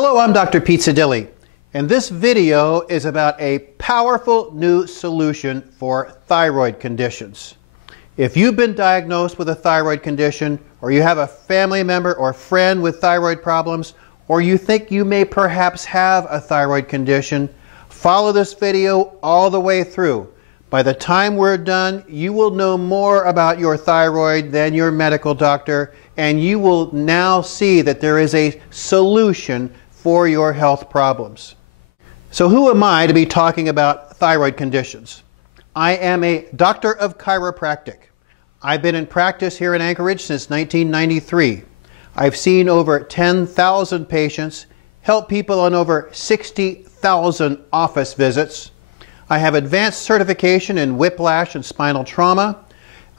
Hello, I'm Dr. Pizzadili, and this video is about a powerful new solution for thyroid conditions. If you've been diagnosed with a thyroid condition, or you have a family member or friend with thyroid problems, or you think you may perhaps have a thyroid condition, follow this video all the way through. By the time we're done, you will know more about your thyroid than your medical doctor, and you will now see that there is a solution for your health problems. So who am I to be talking about thyroid conditions? I am a doctor of chiropractic. I've been in practice here in Anchorage since 1993. I've seen over 10,000 patients, helped people on over 60,000 office visits. I have advanced certification in whiplash and spinal trauma.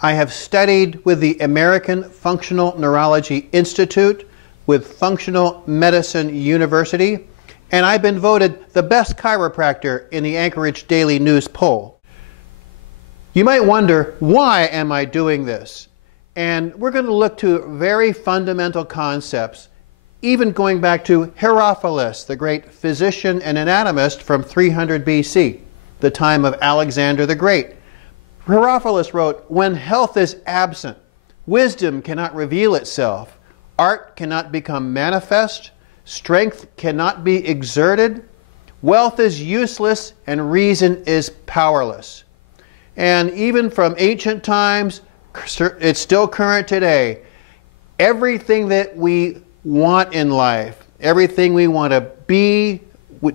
I have studied with the American Functional Neurology Institute, with Functional Medicine University, and I've been voted the best chiropractor in the Anchorage Daily News poll. You might wonder, why am I doing this? And we're going to look to very fundamental concepts, even going back to Herophilus, the great physician and anatomist from 300 BC, the time of Alexander the Great. Herophilus wrote, "When health is absent, wisdom cannot reveal itself, art cannot become manifest, strength cannot be exerted, wealth is useless, and reason is powerless." And even from ancient times, it's still current today. Everything that we want in life, everything we want to be,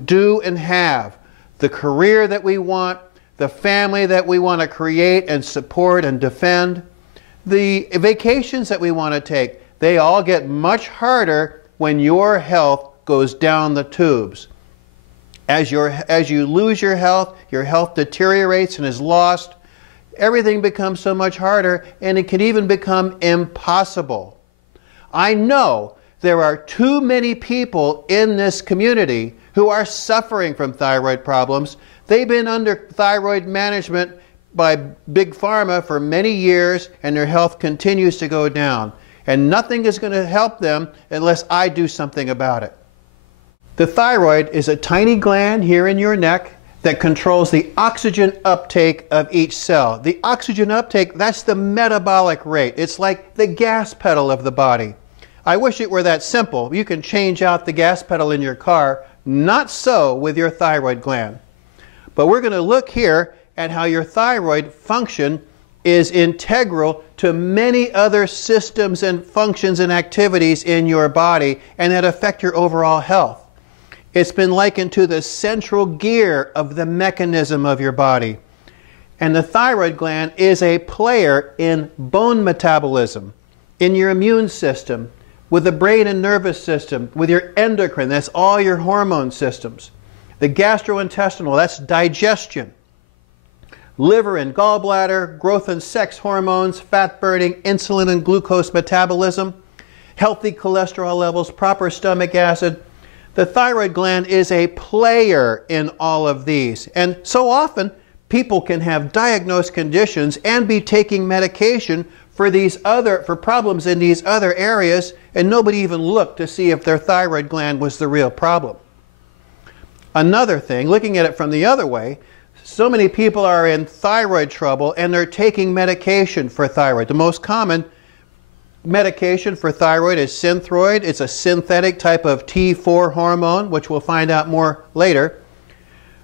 do, and have, the career that we want, the family that we want to create and support and defend, the vacations that we want to take, they all get much harder when your health goes down the tubes. As you lose your health deteriorates and is lost, everything becomes so much harder, and it can even become impossible. I know there are too many people in this community who are suffering from thyroid problems. They've been under thyroid management by Big Pharma for many years, and their health continues to go down. And nothing is going to help them unless I do something about it. The thyroid is a tiny gland here in your neck that controls the oxygen uptake of each cell. The oxygen uptake, that's the metabolic rate. It's like the gas pedal of the body. I wish it were that simple. You can change out the gas pedal in your car. Not so with your thyroid gland. But we're going to look here at how your thyroid function is integral to many other systems and functions and activities in your body, and that affect your overall health. It's been likened to the central gear of the mechanism of your body. And the thyroid gland is a player in bone metabolism, in your immune system, with the brain and nervous system, with your endocrine, that's all your hormone systems. The gastrointestinal, that's digestion. Liver and gallbladder, growth and sex hormones, fat burning, insulin and glucose metabolism, healthy cholesterol levels, proper stomach acid. The thyroid gland is a player in all of these. And so often, people can have diagnosed conditions and be taking medication for problems in these other areas, and nobody even looked to see if their thyroid gland was the real problem. Another thing, looking at it from the other way, so many people are in thyroid trouble and they're taking medication for thyroid. The most common medication for thyroid is Synthroid. It's a synthetic type of T4 hormone, which we'll find out more later.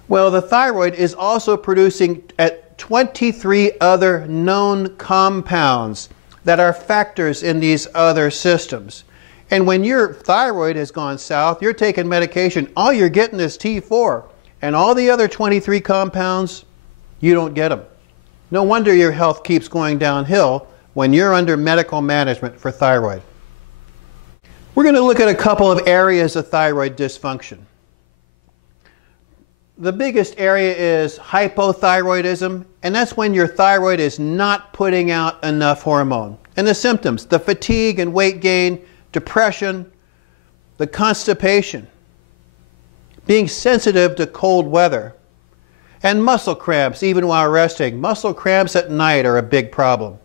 Well, the thyroid is also producing 23 other known compounds that are factors in these other systems. And when your thyroid has gone south, you're taking medication, all you're getting is T4. And all the other 23 compounds, you don't get them. No wonder your health keeps going downhill when you're under medical management for thyroid. We're going to look at a couple of areas of thyroid dysfunction. The biggest area is hypothyroidism, and that's when your thyroid is not putting out enough hormone. And the symptoms, the fatigue and weight gain, depression, the constipation, being sensitive to cold weather, and muscle cramps even while resting. Muscle cramps at night are a big problem.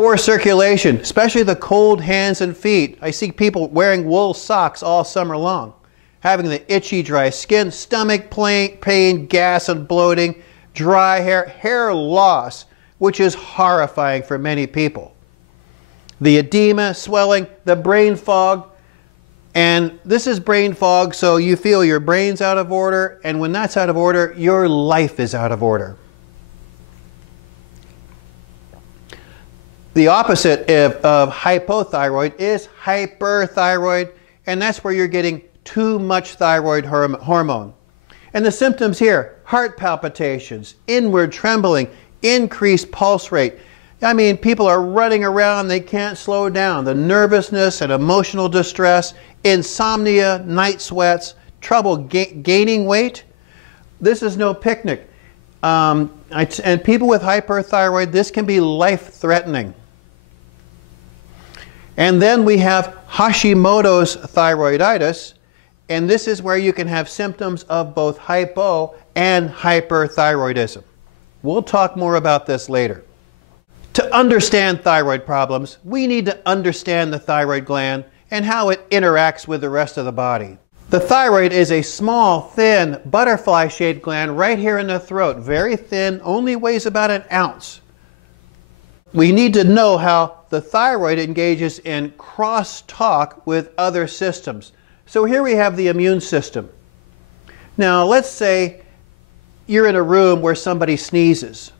Poor circulation, especially the cold hands and feet. I see people wearing wool socks all summer long, having the itchy, dry skin, stomach pain, gas and bloating, dry hair, hair loss, which is horrifying for many people. The edema, swelling, the brain fog. And this is brain fog, so you feel your brain's out of order, and when that's out of order, your life is out of order. The opposite of hypothyroid is hyperthyroid, and that's where you're getting too much thyroid hormone. And the symptoms here: heart palpitations, inward trembling, increased pulse rate. I mean, people are running around, they can't slow down. The nervousness and emotional distress, insomnia, night sweats, trouble gaining weight. This is no picnic. And people with hyperthyroid, this can be life-threatening. And then we have Hashimoto's thyroiditis, and this is where you can have symptoms of both hypo and hyperthyroidism. We'll talk more about this later. To understand thyroid problems, we need to understand the thyroid gland and how it interacts with the rest of the body. The thyroid is a small, thin, butterfly-shaped gland right here in the throat. Very thin, only weighs about an ounce. We need to know how the thyroid engages in crosstalk with other systems. So here we have the immune system. Now let's say you're in a room where somebody sneezes,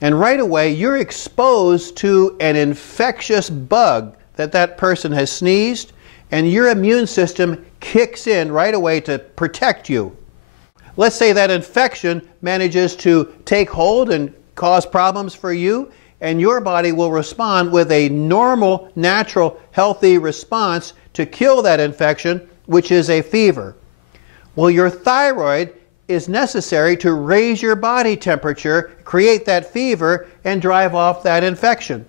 and right away you're exposed to an infectious bug that person has sneezed, and your immune system kicks in right away to protect you. Let's say that infection manages to take hold and cause problems for you, and your body will respond with a normal, natural, healthy response to kill that infection, which is a fever. Well, your thyroid is necessary to raise your body temperature, create that fever, and drive off that infection.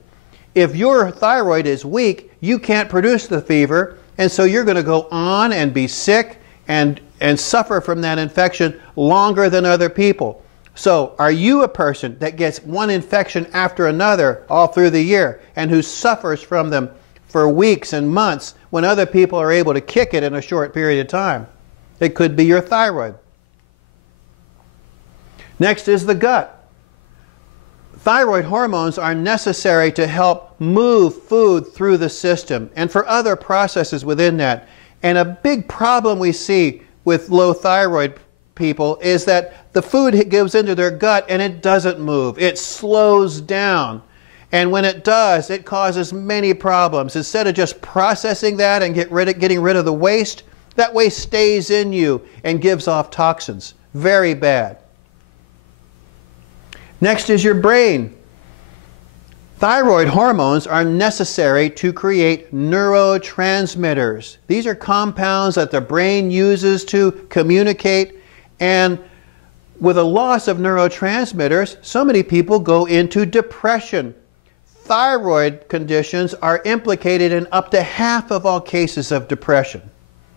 If your thyroid is weak, you can't produce the fever, and so you're going to go on and be sick and suffer from that infection longer than other people. So, are you a person that gets one infection after another all through the year and who suffers from them for weeks and months when other people are able to kick it in a short period of time? It could be your thyroid. Next is the gut. Thyroid hormones are necessary to help move food through the system and for other processes within that. And a big problem we see with low thyroid people is that the food goes into their gut and it doesn't move. It slows down. And when it does, it causes many problems. Instead of just processing that and getting rid of the waste, that waste stays in you and gives off toxins. Very bad. Next is your brain. Thyroid hormones are necessary to create neurotransmitters. These are compounds that the brain uses to communicate, and with a loss of neurotransmitters, so many people go into depression. Thyroid conditions are implicated in up to half of all cases of depression.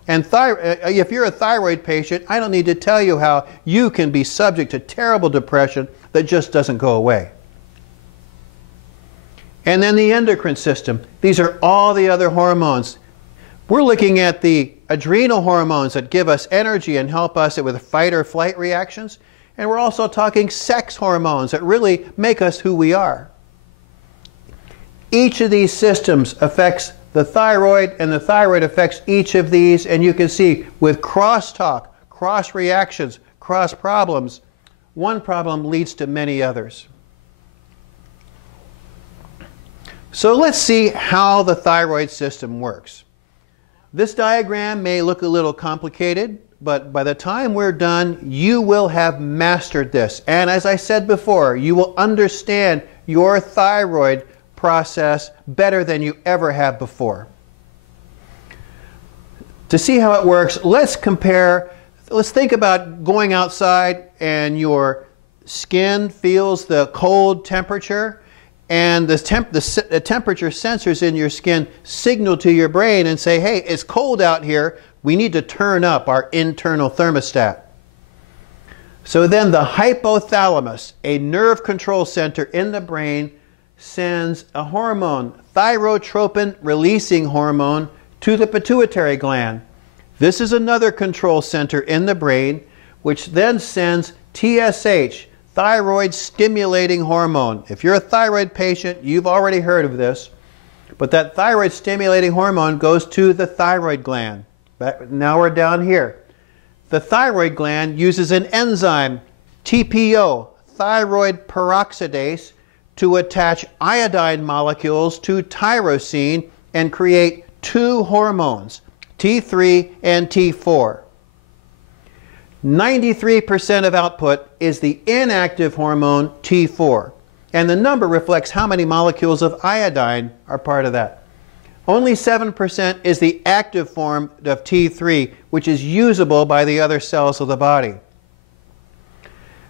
And if you're a thyroid patient, I don't need to tell you how you can be subject to terrible depression that just doesn't go away. And then the endocrine system. These are all the other hormones. We're looking at the adrenal hormones that give us energy and help us with fight or flight reactions. And we're also talking sex hormones that really make us who we are. Each of these systems affects the thyroid, and the thyroid affects each of these. And you can see with crosstalk, cross reactions, cross problems, one problem leads to many others. So let's see how the thyroid system works. This diagram may look a little complicated, but by the time we're done, you will have mastered this. And as I said before, you will understand your thyroid process better than you ever have before. To see how it works, let's compare. Let's think about going outside and your skin feels the cold temperature, and the temperature sensors in your skin signal to your brain and say, hey, it's cold out here. We need to turn up our internal thermostat. So then the hypothalamus, a nerve control center in the brain, sends a hormone, thyrotropin releasing hormone, to the pituitary gland. This is another control center in the brain, which then sends TSH, thyroid stimulating hormone. If you're a thyroid patient, you've already heard of this, but that thyroid stimulating hormone goes to the thyroid gland. Now we're down here. The thyroid gland uses an enzyme, TPO, thyroid peroxidase, to attach iodine molecules to tyrosine and create two hormones, T3 and T4. 93% of output is the inactive hormone T4, and the number reflects how many molecules of iodine are part of that. Only 7% is the active form of T3, which is usable by the other cells of the body.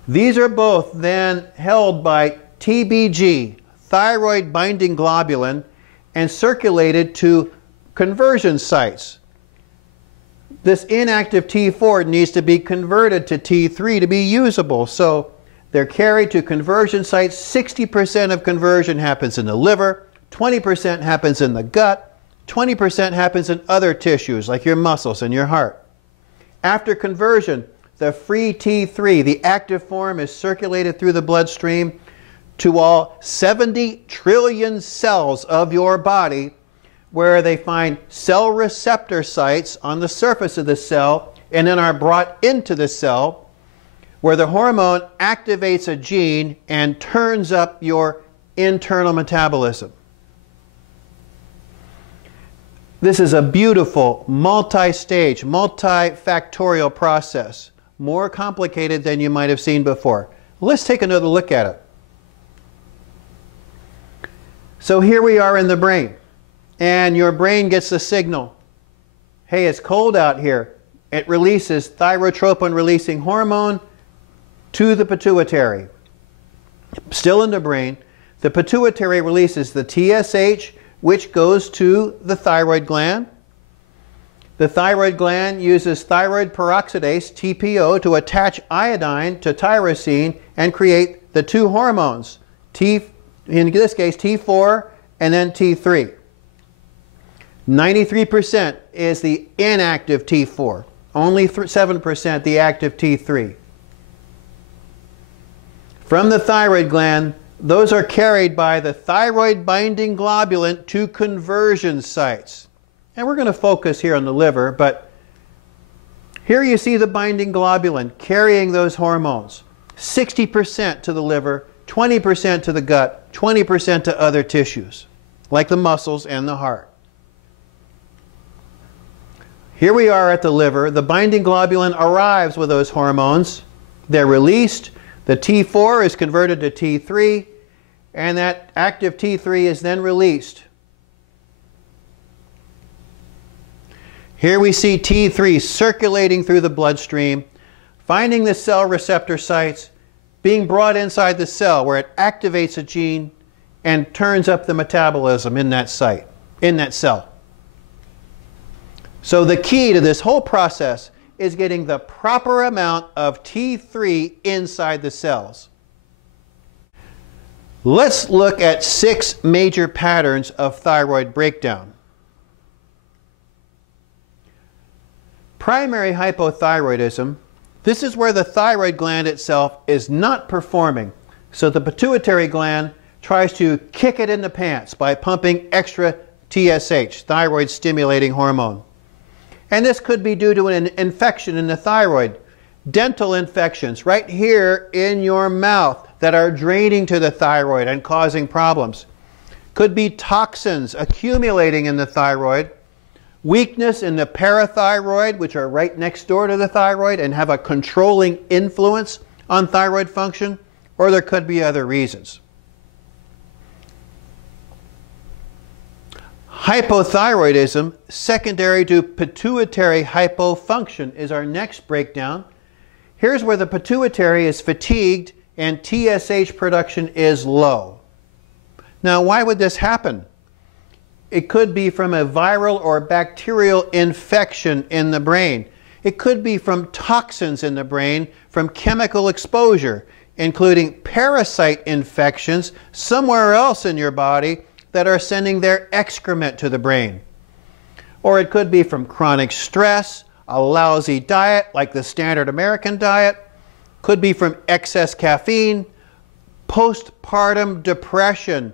These are both then held by TBG, thyroid binding globulin, and circulated to conversion sites. This inactive T4 needs to be converted to T3 to be usable, so they're carried to conversion sites. 60% of conversion happens in the liver, 20% happens in the gut, 20% happens in other tissues like your muscles and your heart. After conversion, the free T3, the active form, is circulated through the bloodstream to all 70 trillion cells of your body, where they find cell receptor sites on the surface of the cell and then are brought into the cell, where the hormone activates a gene and turns up your internal metabolism. This is a beautiful, multi-stage, multifactorial process, more complicated than you might have seen before. Let's take another look at it. So here we are in the brain, and your brain gets the signal, hey, it's cold out here. It releases thyrotropin releasing hormone to the pituitary. Still in the brain, the pituitary releases the TSH, which goes to the thyroid gland. The thyroid gland uses thyroid peroxidase, TPO, to attach iodine to tyrosine and create the two hormones, in this case T4 and then T3. 93% is the inactive T4, only 7% the active T3. From the thyroid gland, those are carried by the thyroid binding globulin to conversion sites. And we're going to focus here on the liver, but here you see the binding globulin carrying those hormones. 60% to the liver, 20% to the gut, 20% to other tissues, like the muscles and the heart. Here we are at the liver. The binding globulin arrives with those hormones. They're released. The T4 is converted to T3, and that active T3 is then released. Here we see T3 circulating through the bloodstream, finding the cell receptor sites, being brought inside the cell where it activates a gene and turns up the metabolism in that site, in that cell. So the key to this whole process is getting the proper amount of T3 inside the cells. Let's look at 6 major patterns of thyroid breakdown. Primary hypothyroidism. This is where the thyroid gland itself is not performing, so the pituitary gland tries to kick it in the pants by pumping extra TSH, thyroid stimulating hormone. And this could be due to an infection in the thyroid. Dental infections right here in your mouth that are draining to the thyroid and causing problems. Could be toxins accumulating in the thyroid. Weakness in the parathyroid, which are right next door to the thyroid and have a controlling influence on thyroid function. Or there could be other reasons. Hypothyroidism, secondary to pituitary hypofunction, is our next breakdown. Here's where the pituitary is fatigued and TSH production is low. Now, why would this happen? It could be from a viral or bacterial infection in the brain. It could be from toxins in the brain, from chemical exposure. including parasite infections somewhere else in your body that are sending their excrement to the brain. Or it could be from chronic stress, a lousy diet like the standard American diet, could be from excess caffeine, postpartum depression,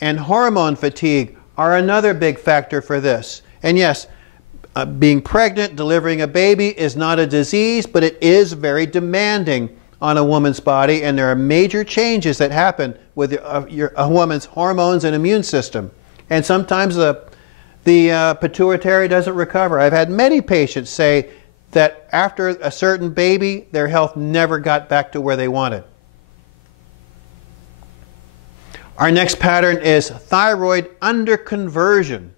and hormone fatigue are another big factor for this. And yes, being pregnant, delivering a baby is not a disease, but it is very demanding on a woman's body, and there are major changes that happen with a woman's hormones and immune system. And sometimes the pituitary doesn't recover. I've had many patients say that after a certain baby, their health never got back to where they wanted. Our next pattern is thyroid underconversion.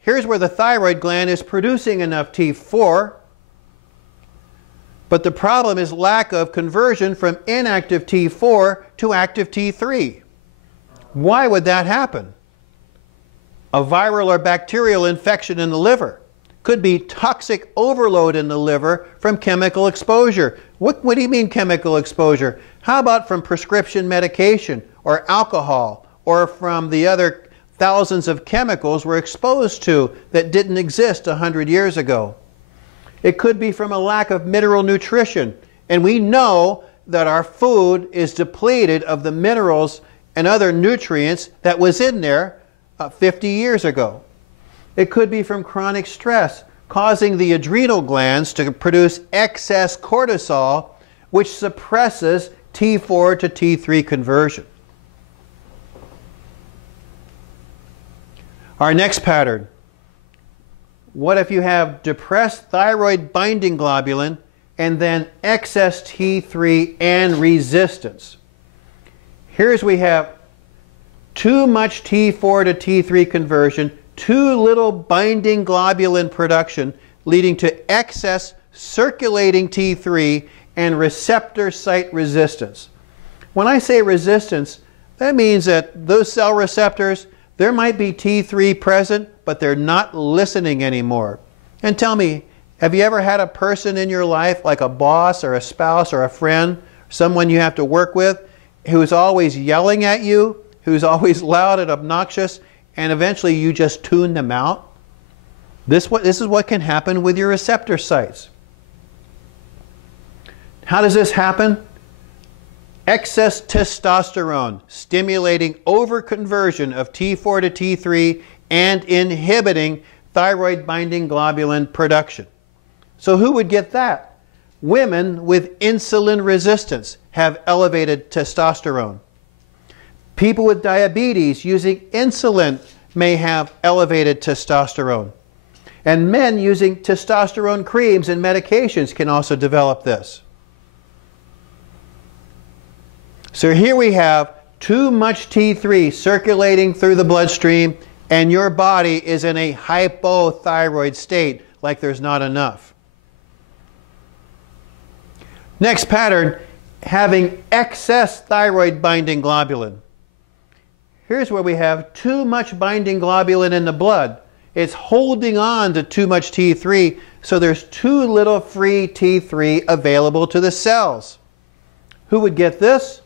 Here's where the thyroid gland is producing enough T4, but the problem is lack of conversion from inactive T4 to active T3. Why would that happen? A viral or bacterial infection in the liver. Could be toxic overload in the liver from chemical exposure. What do you mean chemical exposure? How about from prescription medication or alcohol, or from the other thousands of chemicals we're exposed to that didn't exist 100 years ago? It could be from a lack of mineral nutrition. And we know that our food is depleted of the minerals and other nutrients that was in there 50 years ago. It could be from chronic stress, causing the adrenal glands to produce excess cortisol, which suppresses T4 to T3 conversion. Our next pattern. What if you have depressed thyroid binding globulin and then excess T3 and resistance? Here's we have too much T4 to T3 conversion, too little binding globulin production, leading to excess circulating T3 and receptor site resistance. When I say resistance, that means that those cell receptors, there might be T3 present, but they're not listening anymore. And tell me, have you ever had a person in your life, like a boss or a spouse or a friend, someone you have to work with, who's always yelling at you, who's always loud and obnoxious, and eventually you just tune them out? This is what can happen with your receptor sites. How does this happen? Excess testosterone stimulating overconversion of T4 to T3 and inhibiting thyroid binding globulin production. So who would get that? Women with insulin resistance have elevated testosterone. People with diabetes using insulin may have elevated testosterone. And men using testosterone creams and medications can also develop this. So here we have too much T3 circulating through the bloodstream, and your body is in a hypothyroid state, like there's not enough. Next pattern, having excess thyroid binding globulin. Here's where we have too much binding globulin in the blood. It's holding on to too much T3, so there's too little free T3 available to the cells. Who would get this?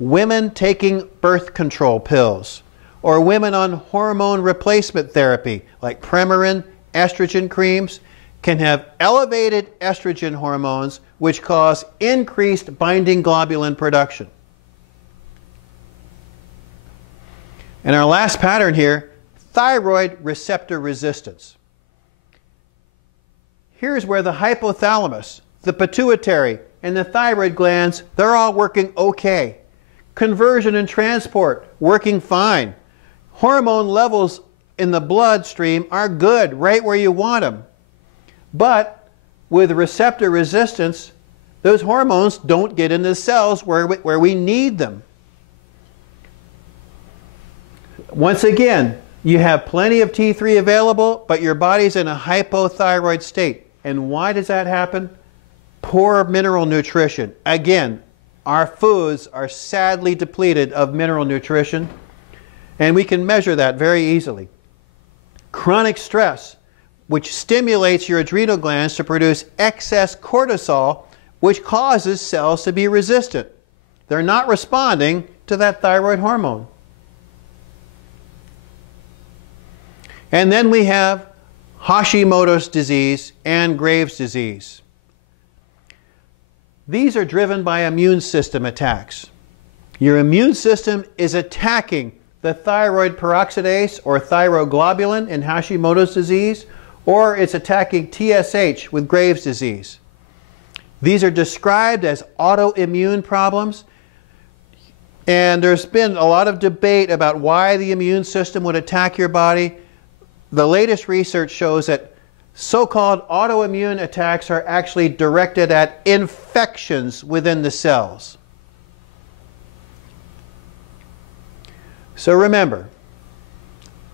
Women taking birth control pills, or women on hormone replacement therapy like Premarin, estrogen creams, can have elevated estrogen hormones which cause increased binding globulin production. And our last pattern here, thyroid receptor resistance. Here's where the hypothalamus, the pituitary, and the thyroid glands, they're all working okay. Conversion and transport, working fine. Hormone levels in the bloodstream are good, right where you want them. But with receptor resistance, those hormones don't get into the cells where we need them. Once again, you have plenty of T3 available, but your body's in a hypothyroid state. And why does that happen? Poor mineral nutrition. Again, our foods are sadly depleted of mineral nutrition, and we can measure that very easily. Chronic stress, which stimulates your adrenal glands to produce excess cortisol, which causes cells to be resistant. They're not responding to that thyroid hormone. And then we have Hashimoto's disease and Graves' disease. These are driven by immune system attacks. Your immune system is attacking the thyroid peroxidase or thyroglobulin in Hashimoto's disease, or it's attacking TSH with Graves' disease. These are described as autoimmune problems, and there's been a lot of debate about why the immune system would attack your body. The latest research shows that so-called autoimmune attacks are actually directed at infections within the cells. So remember,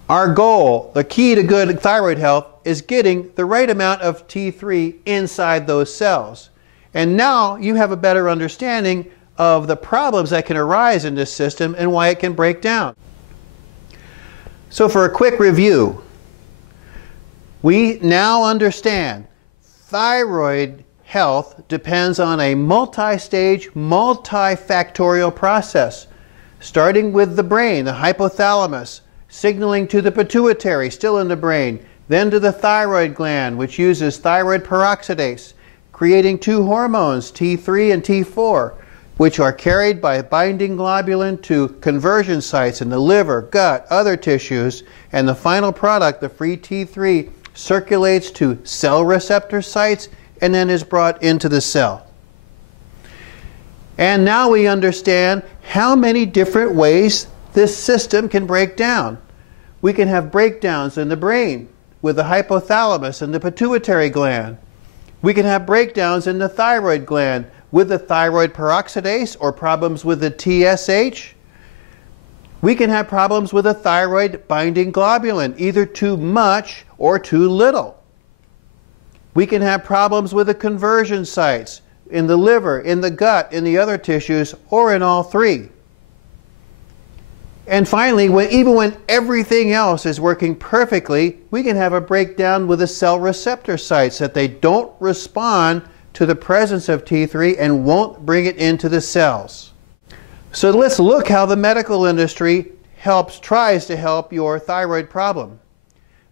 our goal, the key to good thyroid health, is getting the right amount of T3 inside those cells. And now you have a better understanding of the problems that can arise in this system and why it can break down. So for a quick review, we now understand thyroid health depends on a multi-stage, multifactorial process, starting with the brain, the hypothalamus, signaling to the pituitary, still in the brain, then to the thyroid gland, which uses thyroid peroxidase, creating two hormones, T3 and T4, which are carried by binding globulin to conversion sites in the liver, gut, other tissues, and the final product, the free T3, circulates to cell receptor sites and then is brought into the cell. And now we understand how many different ways this system can break down. We can have breakdowns in the brain with the hypothalamus and the pituitary gland. We can have breakdowns in the thyroid gland with the thyroid peroxidase or problems with the TSH. We can have problems with a thyroid binding globulin, either too much or too little. We can have problems with the conversion sites in the liver, in the gut, in the other tissues, or in all three. And finally, even when everything else is working perfectly, we can have a breakdown with the cell receptor sites that they don't respond to the presence of T3 and won't bring it into the cells. So let's look how the medical industry tries to help your thyroid problem.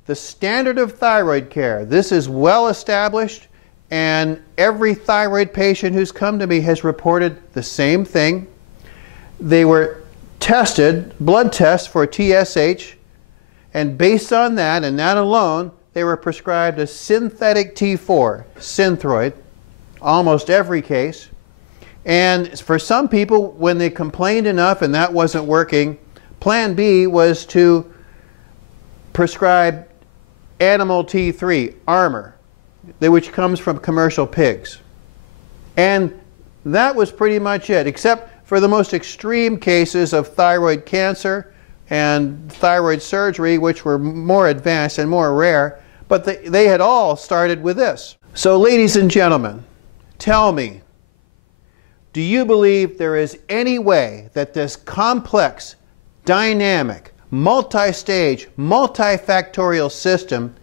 The standard of thyroid care, this is well established, and every thyroid patient who's come to me has reported the same thing. They were tested, blood tests for TSH, and based on that and that alone, they were prescribed a synthetic T4, Synthroid, almost every case. And for some people, when they complained enough and that wasn't working, plan B was to prescribe animal T3, Armour, which comes from commercial pigs. And that was pretty much it, except for the most extreme cases of thyroid cancer and thyroid surgery, which were more advanced and more rare, but they had all started with this. So ladies and gentlemen, tell me, do you believe there is any way that this complex, dynamic, multi-stage, multifactorial system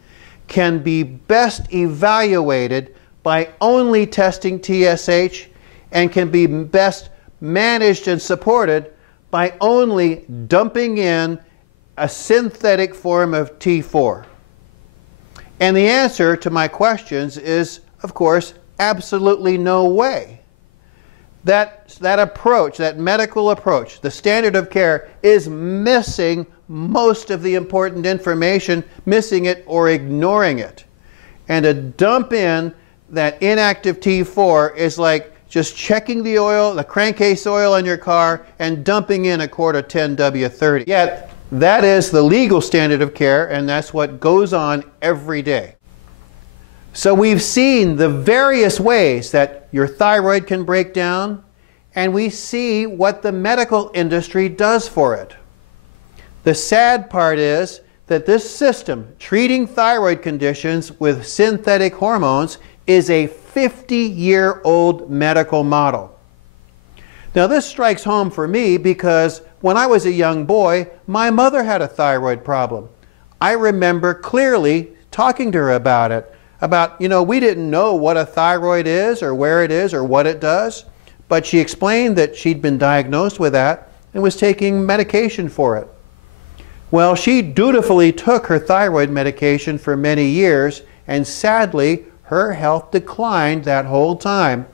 can be best evaluated by only testing TSH and can be best managed and supported by only dumping in a synthetic form of T4? And the answer to my questions is, of course, absolutely no way. That approach, that medical approach, the standard of care, is missing most of the important information, missing it or ignoring it. And to dump in that inactive T4 is like just checking the oil, the crankcase oil in your car, and dumping in a quart of 10W30. Yet, that is the legal standard of care, and that's what goes on every day. So we've seen the various ways that your thyroid can break down, and we see what the medical industry does for it. The sad part is that this system, treating thyroid conditions with synthetic hormones, is a 50-year-old medical model. Now this strikes home for me because when I was a young boy, my mother had a thyroid problem. I remember clearly talking to her about it. We didn't know what a thyroid is or where it is or what it does, but she explained that she'd been diagnosed with that and was taking medication for it. Well, she dutifully took her thyroid medication for many years, and sadly, her health declined that whole time.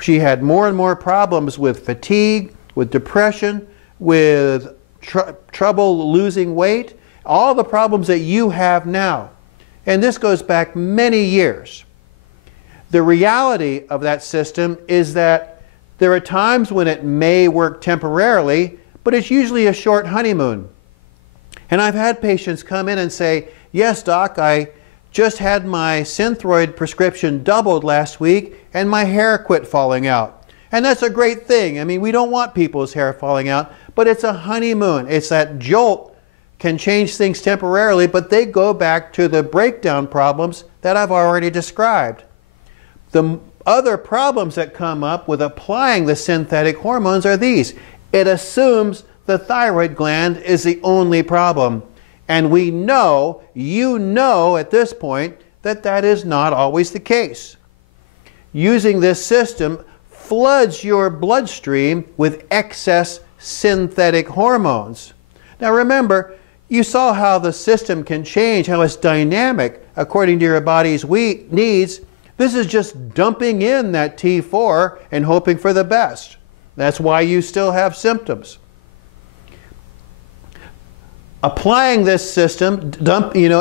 She had more and more problems with fatigue, with depression, with trouble losing weight, all the problems that you have now. And this goes back many years. The reality of that system is that there are times when it may work temporarily, but it's usually a short honeymoon. And I've had patients come in and say, yes, doc, I just had my Synthroid prescription doubled last week and my hair quit falling out. And that's a great thing. I mean, we don't want people's hair falling out, but it's a honeymoon. It's that jolt can change things temporarily, but they go back to the breakdown problems that I've already described. The other problems that come up with applying the synthetic hormones are these. It assumes the thyroid gland is the only problem. And we know, you know at this point, that that is not always the case. Using this system floods your bloodstream with excess synthetic hormones. Now remember, you saw how the system can change, how it's dynamic according to your body's needs. This is just dumping in that T4 and hoping for the best. That's why you still have symptoms. Applying this system,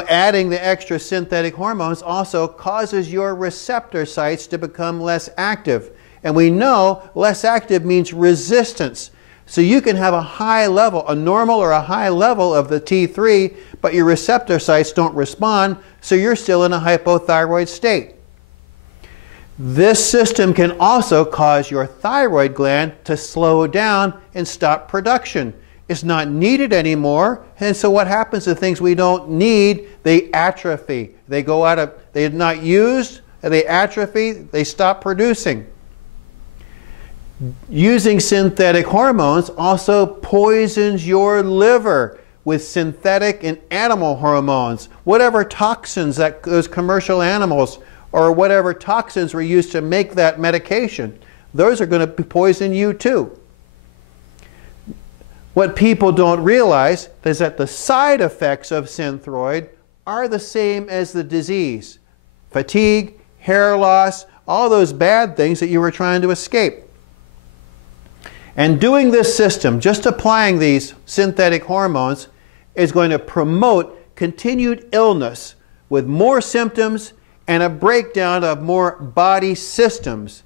adding the extra synthetic hormones also causes your receptor sites to become less active. And we know less active means resistance. So you can have a high level, a normal or a high level of the T3, but your receptor sites don't respond, so you're still in a hypothyroid state. This system can also cause your thyroid gland to slow down and stop production. It's not needed anymore, and so what happens to things we don't need? They atrophy. They go out of, they're not used, they atrophy, they stop producing. Using synthetic hormones also poisons your liver with synthetic and animal hormones. Whatever toxins that those commercial animals or whatever toxins were used to make that medication, those are going to poison you too. What people don't realize is that the side effects of Synthroid are the same as the disease. Fatigue, hair loss, all those bad things that you were trying to escape. And doing this system, just applying these synthetic hormones, is going to promote continued illness with more symptoms and a breakdown of more body systems.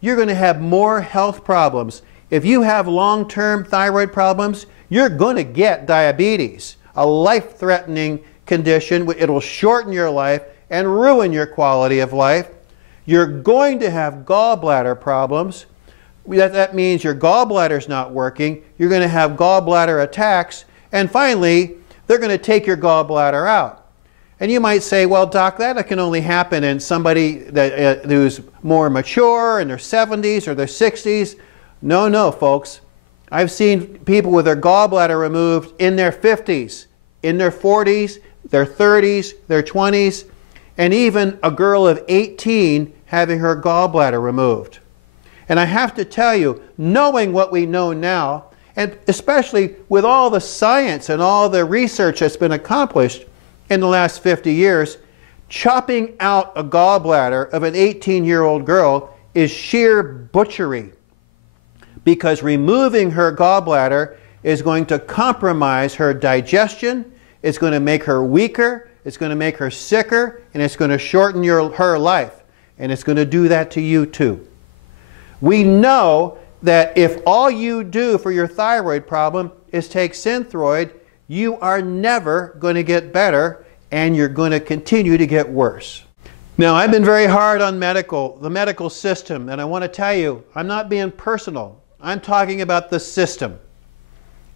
You're going to have more health problems. If you have long-term thyroid problems, you're going to get diabetes, a life-threatening condition. It will shorten your life and ruin your quality of life. You're going to have gallbladder problems. That means your gallbladder's not working. You're going to have gallbladder attacks. And finally, they're going to take your gallbladder out. And you might say, well, doc, that can only happen in somebody who's more mature, in their 70s or their 60s. No, no, folks. I've seen people with their gallbladder removed in their 50s, in their 40s, their 30s, their 20s, and even a girl of 18 having her gallbladder removed. And I have to tell you, knowing what we know now, and especially with all the science and all the research that's been accomplished in the last 50 years, chopping out a gallbladder of an 18-year-old girl is sheer butchery. Because removing her gallbladder is going to compromise her digestion, it's going to make her weaker, it's going to make her sicker, and it's going to shorten her life. And it's going to do that to you too. We know that if all you do for your thyroid problem is take Synthroid, you are never going to get better, and you're going to continue to get worse. Now, I've been very hard on the medical system, and I want to tell you, I'm not being personal. I'm talking about the system.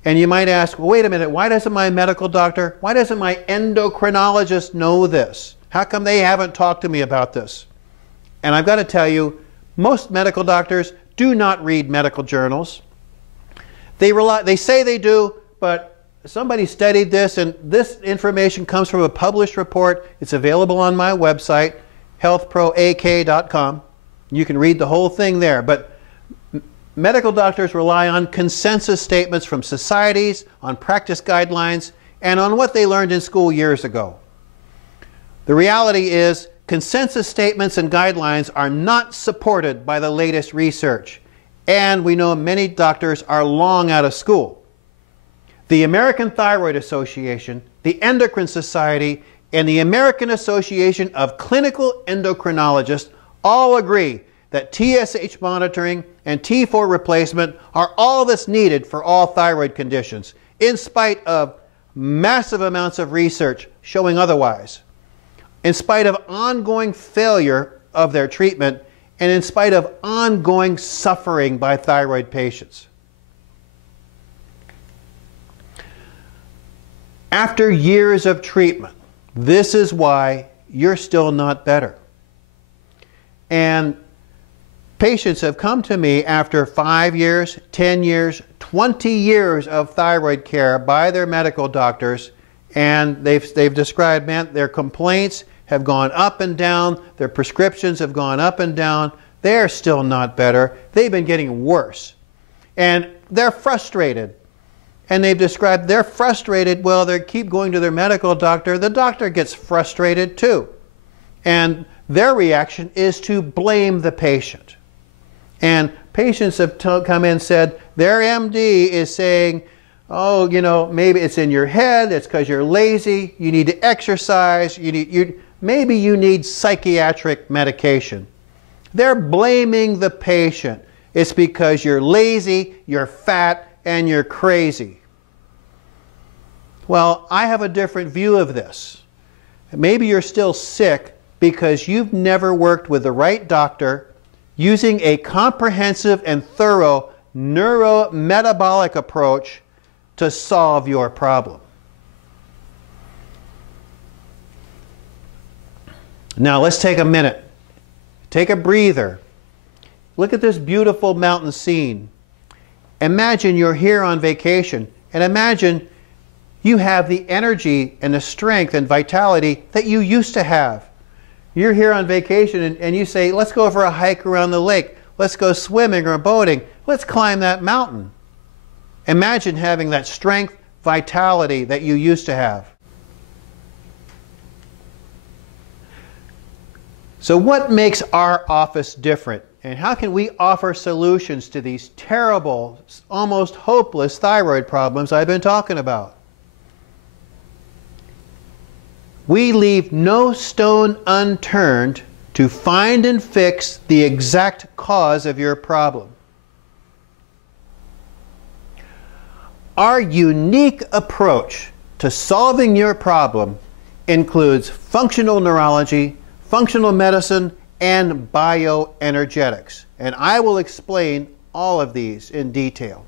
And you might ask, well, wait a minute, why doesn't my medical doctor, why doesn't my endocrinologist know this? How come they haven't talked to me about this? And I've got to tell you, most medical doctors do not read medical journals. They say they do, but somebody studied this, and this information comes from a published report. It's available on my website, healthproak.com. You can read the whole thing there. But medical doctors rely on consensus statements from societies, on practice guidelines, and on what they learned in school years ago. The reality is, consensus statements and guidelines are not supported by the latest research, and we know many doctors are long out of school. The American Thyroid Association, the Endocrine Society, and the American Association of Clinical Endocrinologists all agree that TSH monitoring and T4 replacement are all that's needed for all thyroid conditions, in spite of massive amounts of research showing otherwise, in spite of ongoing failure of their treatment, and in spite of ongoing suffering by thyroid patients. After years of treatment, this is why you're still not better. And patients have come to me after 5 years, 10 years, 20 years of thyroid care by their medical doctors, and they've described, man, their complaints have gone up and down, their prescriptions have gone up and down, they're still not better, they've been getting worse. And they're frustrated. And they've described they're frustrated, well, they keep going to their medical doctor, the doctor gets frustrated too. And their reaction is to blame the patient. And patients have come in and said their MD is saying, oh, you know, maybe it's in your head, it's because you're lazy, you need to exercise, maybe you need psychiatric medication. They're blaming the patient. It's because you're lazy, you're fat, and you're crazy. Well, I have a different view of this. Maybe you're still sick because you've never worked with the right doctor using a comprehensive and thorough neurometabolic approach to solve your problem. Now let's take a minute. Take a breather. Look at this beautiful mountain scene. Imagine you're here on vacation, and imagine you have the energy and the strength and vitality that you used to have. You're here on vacation and you say, let's go for a hike around the lake. Let's go swimming or boating. Let's climb that mountain. Imagine having that strength, vitality that you used to have. So what makes our office different? And how can we offer solutions to these terrible, almost hopeless thyroid problems I've been talking about? We leave no stone unturned to find and fix the exact cause of your problem. Our unique approach to solving your problem includes functional neurology, functional medicine, and bioenergetics. And I will explain all of these in detail.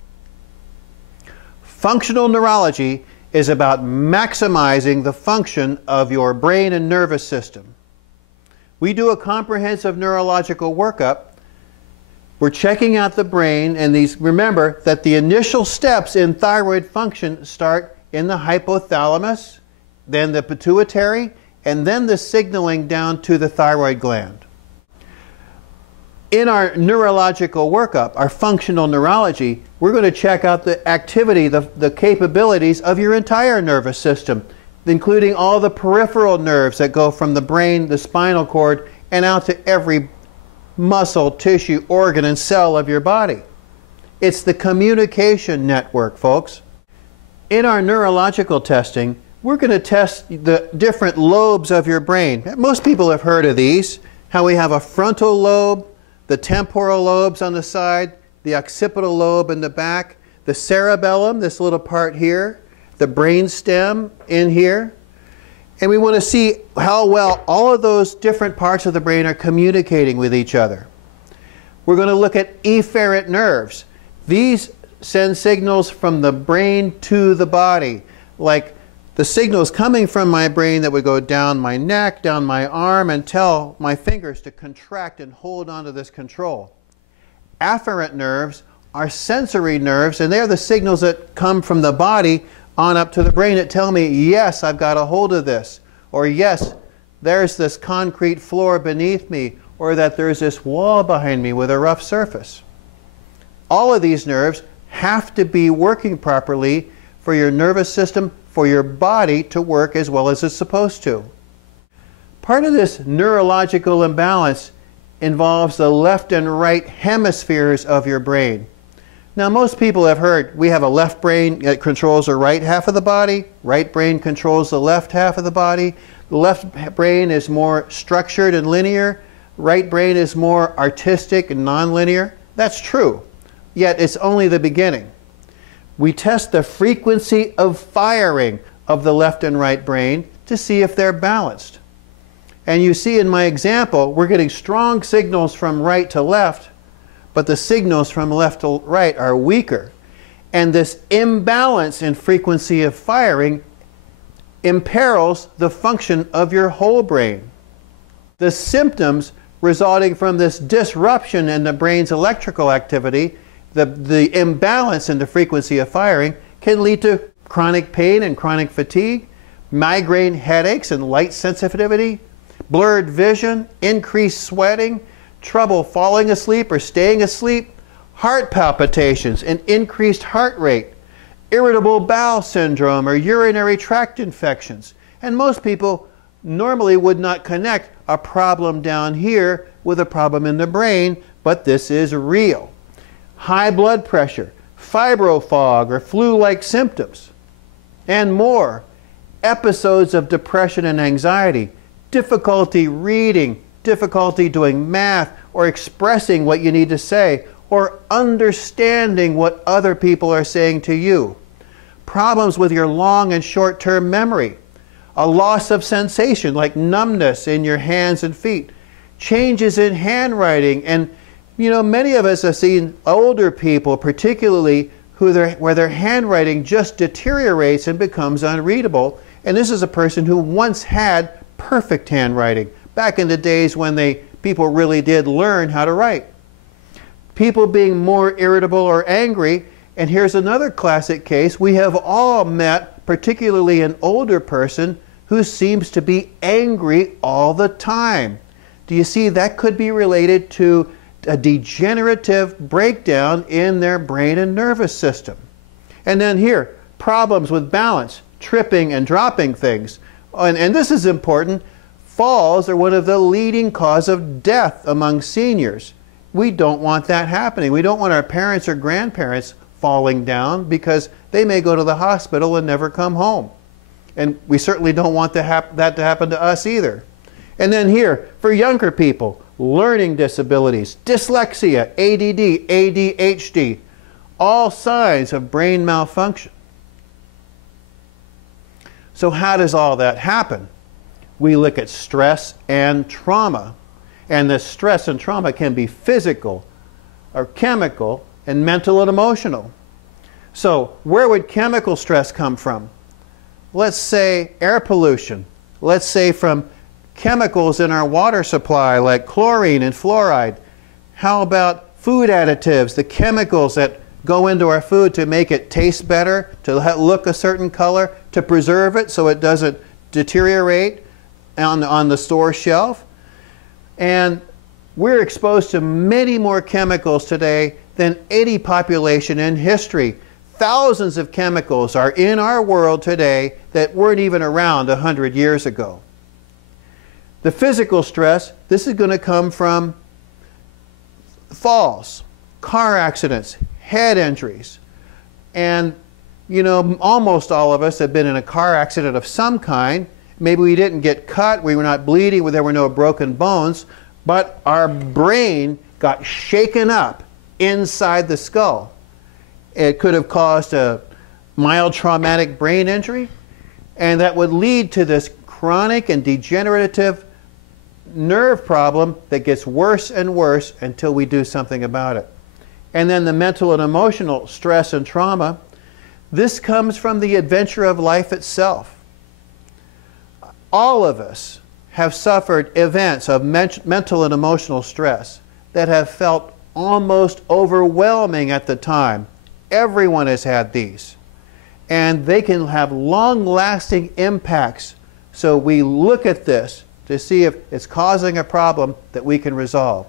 Functional neurology is about maximizing the function of your brain and nervous system. We do a comprehensive neurological workup. We're checking out the brain, and remember that the initial steps in thyroid function start in the hypothalamus, then the pituitary, and then the signaling down to the thyroid gland. In our neurological workup, our functional neurology, we're going to check out the activity, the capabilities of your entire nervous system, including all the peripheral nerves that go from the brain, the spinal cord, and out to every muscle, tissue, organ, and cell of your body. It's the communication network, folks. In our neurological testing, we're going to test the different lobes of your brain. Most people have heard of these, how we have a frontal lobe, the temporal lobes on the side, the occipital lobe in the back, the cerebellum, this little part here, the brain stem in here. And we want to see how well all of those different parts of the brain are communicating with each other. We're going to look at efferent nerves. These send signals from the brain to the body, like the signals coming from my brain that would go down my neck, down my arm, and tell my fingers to contract and hold onto this control. Afferent nerves are sensory nerves, and they're the signals that come from the body on up to the brain that tell me, yes, I've got a hold of this, or yes, there's this concrete floor beneath me, or that there's this wall behind me with a rough surface. All of these nerves have to be working properly for your nervous system, for your body to work as well as it's supposed to. Part of this neurological imbalance involves the left and right hemispheres of your brain. Now, most people have heard we have a left brain that controls the right half of the body, right brain controls the left half of the body. The left brain is more structured and linear, right brain is more artistic and nonlinear. That's true, yet it's only the beginning. We test the frequency of firing of the left and right brain to see if they're balanced. And you see in my example, we're getting strong signals from right to left, but the signals from left to right are weaker. And this imbalance in frequency of firing imperils the function of your whole brain. The symptoms resulting from this disruption in the brain's electrical activity, the imbalance in the frequency of firing, can lead to chronic pain and chronic fatigue, migraine headaches and light sensitivity, blurred vision, increased sweating, trouble falling asleep or staying asleep, heart palpitations and increased heart rate, irritable bowel syndrome or urinary tract infections. And most people normally would not connect a problem down here with a problem in the brain, but this is real. High blood pressure, fibrofog or flu-like symptoms, and more. Episodes of depression and anxiety, difficulty reading, difficulty doing math or expressing what you need to say, or understanding what other people are saying to you. Problems with your long and short-term memory. A loss of sensation like numbness in your hands and feet. Changes in handwriting. And many of us have seen older people particularly where their handwriting just deteriorates and becomes unreadable. And this is a person who once had perfect handwriting back in the days when people really did learn how to write. People being more irritable or angry. And here's another classic case. We have all met, particularly an older person who seems to be angry all the time. Do you see that could be related to a degenerative breakdown in their brain and nervous system? And then here, problems with balance, tripping and dropping things. And this is important. Falls are one of the leading causes of death among seniors. We don't want that happening. We don't want our parents or grandparents falling down because they may go to the hospital and never come home. And we certainly don't want that to happen to us either. And then here, for younger people, learning disabilities, dyslexia, ADD, ADHD, all signs of brain malfunction. So how does all that happen? We look at stress and trauma. And the stress and trauma can be physical or chemical and mental and emotional. So where would chemical stress come from? Let's say air pollution. Let's say from chemicals in our water supply like chlorine and fluoride. How about food additives, the chemicals that go into our food to make it taste better, to look a certain color, to preserve it so it doesn't deteriorate on the store shelf? And we're exposed to many more chemicals today than any population in history. Thousands of chemicals are in our world today that weren't even around 100 years ago. The physical stress, this is going to come from falls, car accidents, head injuries. And, almost all of us have been in a car accident of some kind. Maybe we didn't get cut, we were not bleeding, there were no broken bones, but our brain got shaken up inside the skull. It could have caused a mild traumatic brain injury, and that would lead to this chronic and degenerative nerve problem that gets worse and worse until we do something about it. And then the mental and emotional stress and trauma, this comes from the adventure of life itself. All of us have suffered events of mental and emotional stress that have felt almost overwhelming at the time. Everyone has had these. And they can have long-lasting impacts. So we look at this to see if it's causing a problem that we can resolve.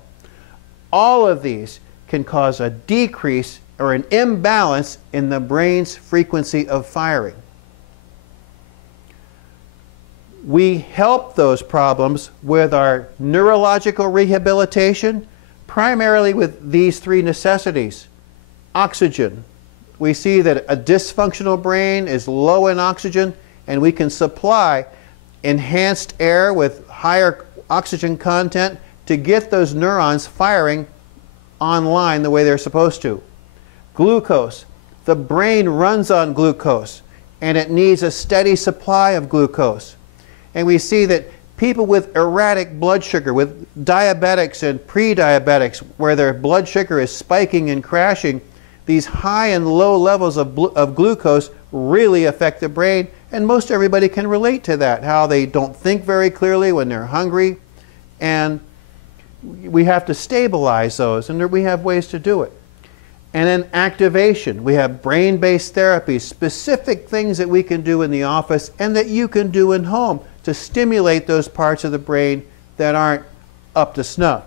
All of these can cause a decrease or an imbalance in the brain's frequency of firing. We help those problems with our neurological rehabilitation, primarily with these three necessities. Oxygen. We see that a dysfunctional brain is low in oxygen, and we can supply enhanced air with higher oxygen content to get those neurons firing online the way they're supposed to. Glucose. The brain runs on glucose, and it needs a steady supply of glucose. And we see that people with erratic blood sugar, with diabetics and pre-diabetics, where their blood sugar is spiking and crashing, these high and low levels of glucose really affect the brain, and most everybody can relate to that, how they don't think very clearly when they're hungry, and we have to stabilize those, and we have ways to do it. And then activation. We have brain-based therapies, specific things that we can do in the office and that you can do in home to stimulate those parts of the brain that aren't up to snuff.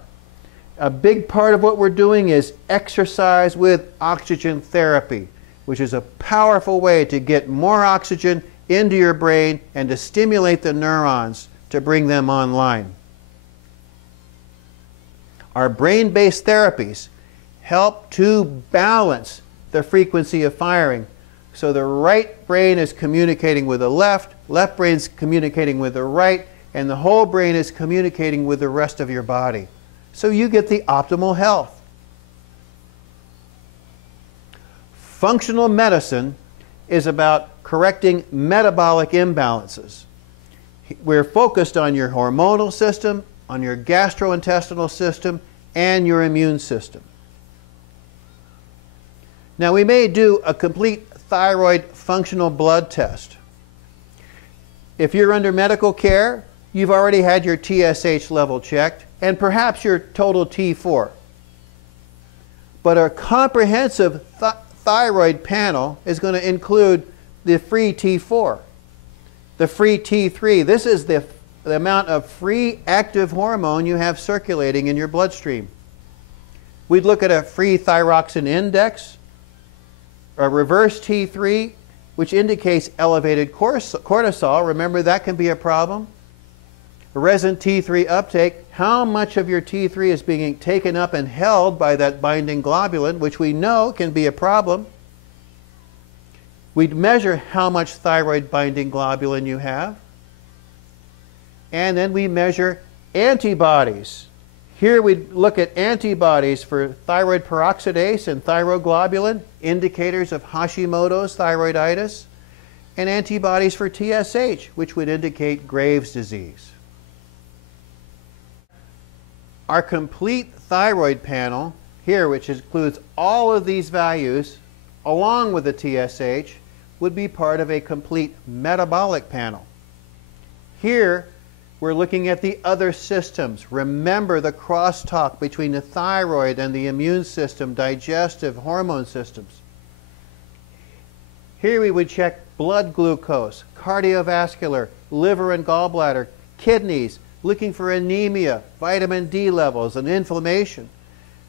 A big part of what we're doing is exercise with oxygen therapy, which is a powerful way to get more oxygen into your brain and to stimulate the neurons to bring them online. Our brain-based therapies help to balance the frequency of firing. So the right brain is communicating with the left brain is communicating with the right, and the whole brain is communicating with the rest of your body. So you get the optimal health. Functional medicine is about correcting metabolic imbalances. We're focused on your hormonal system, on your gastrointestinal system, and your immune system. Now, we may do a complete thyroid functional blood test. If you're under medical care, you've already had your TSH level checked and perhaps your total T4. But a comprehensive thyroid panel is going to include the free T4, the free T3. This is the amount of free active hormone you have circulating in your bloodstream. We'd look at a free thyroxine index, a reverse T3, which indicates elevated cortisol. Remember, that can be a problem. A resonant T3 uptake, how much of your T3 is being taken up and held by that binding globulin, which we know can be a problem. We'd measure how much thyroid binding globulin you have. And then we measure antibodies. Here we look at antibodies for thyroid peroxidase and thyroglobulin, indicators of Hashimoto's thyroiditis, and antibodies for TSH, which would indicate Graves' disease. Our complete thyroid panel here, which includes all of these values, along with the TSH, would be part of a complete metabolic panel. Here, we're looking at the other systems. Remember the crosstalk between the thyroid and the immune system, digestive, hormone systems. Here we would check blood glucose, cardiovascular, liver and gallbladder, kidneys, looking for anemia, vitamin D levels, and inflammation.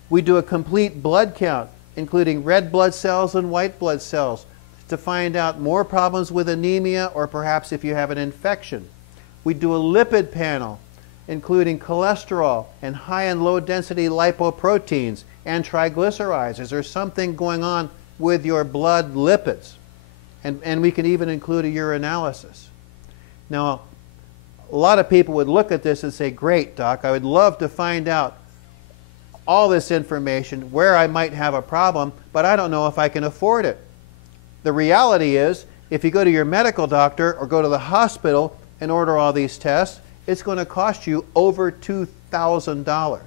We do a complete blood count, including red blood cells and white blood cells, to find out more problems with anemia or perhaps if you have an infection. We do a lipid panel, including cholesterol and high and low density lipoproteins and triglycerides. Is there something going on with your blood lipids? And we can even include a urinalysis. Now, a lot of people would look at this and say, great, doc, I would love to find out all this information, where I might have a problem, but I don't know if I can afford it. The reality is, if you go to your medical doctor or go to the hospital and order all these tests, it's going to cost you over $2,000.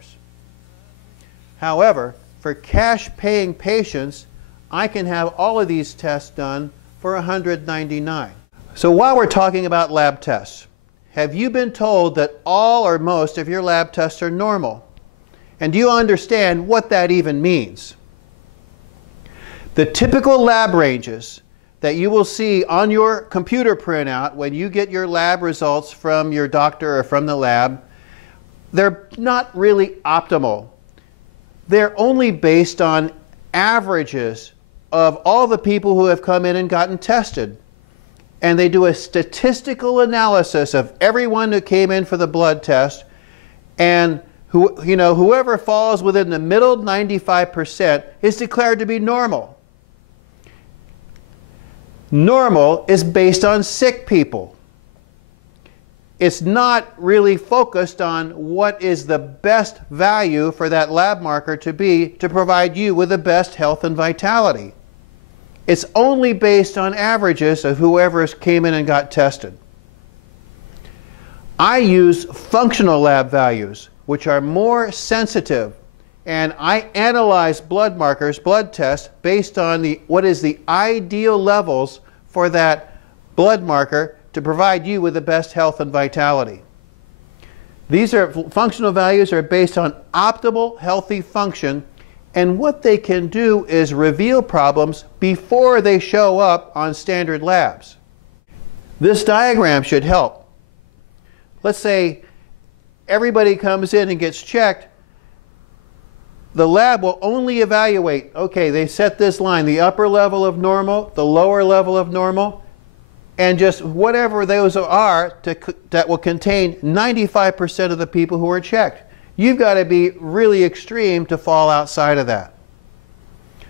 However, for cash-paying patients, I can have all of these tests done for $199. So while we're talking about lab tests, have you been told that all or most of your lab tests are normal? And do you understand what that even means? The typical lab ranges that you will see on your computer printout when you get your lab results from your doctor or from the lab, they're not really optimal. they're only based on averages of all the people who have come in and gotten tested. And they do a statistical analysis of everyone who came in for the blood test, and whoever falls within the middle 95% is declared to be normal. Normal is based on sick people. It's not really focused on what is the best value for that lab marker to be to provide you with the best health and vitality. It's only based on averages of whoever came in and got tested. I use functional lab values, which are more sensitive, and I analyze blood markers, blood tests, based on what is the ideal levels for that blood marker to provide you with the best health and vitality. These functional values are based on optimal healthy function, and what they can do is reveal problems before they show up on standard labs. This diagram should help. Let's say everybody comes in and gets checked. The lab will only evaluate, okay, they set this line, the upper level of normal, the lower level of normal, and just whatever those are that will contain 95% of the people who are checked. You've got to be really extreme to fall outside of that.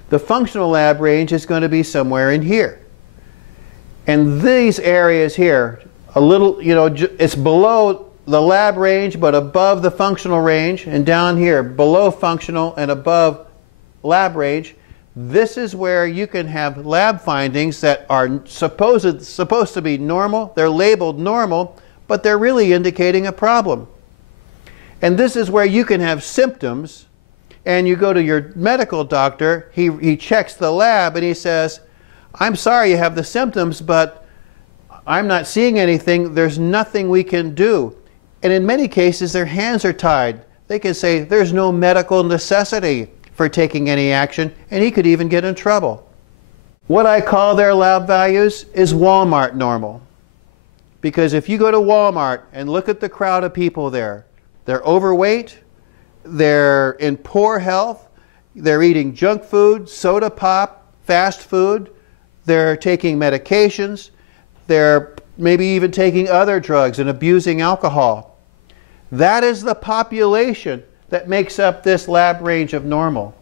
The functional lab range is going to be somewhere in here. And these areas here, a little, it's below the lab range but above the functional range, and down here below functional and above lab range. This is where you can have lab findings that are supposed to be normal. They're labeled normal, but they're really indicating a problem. And this is where you can have symptoms, and you go to your medical doctor, he checks the lab, and he says, I'm sorry you have the symptoms, but I'm not seeing anything. There's nothing we can do. And in many cases, their hands are tied. They can say there's no medical necessity for taking any action, and he could even get in trouble. What I call their lab values is Walmart normal. Because if you go to Walmart and look at the crowd of people there, they're overweight, they're in poor health, they're eating junk food, soda pop, fast food, they're taking medications, they're maybe even taking other drugs and abusing alcohol. That is the population that makes up this lab range of normal.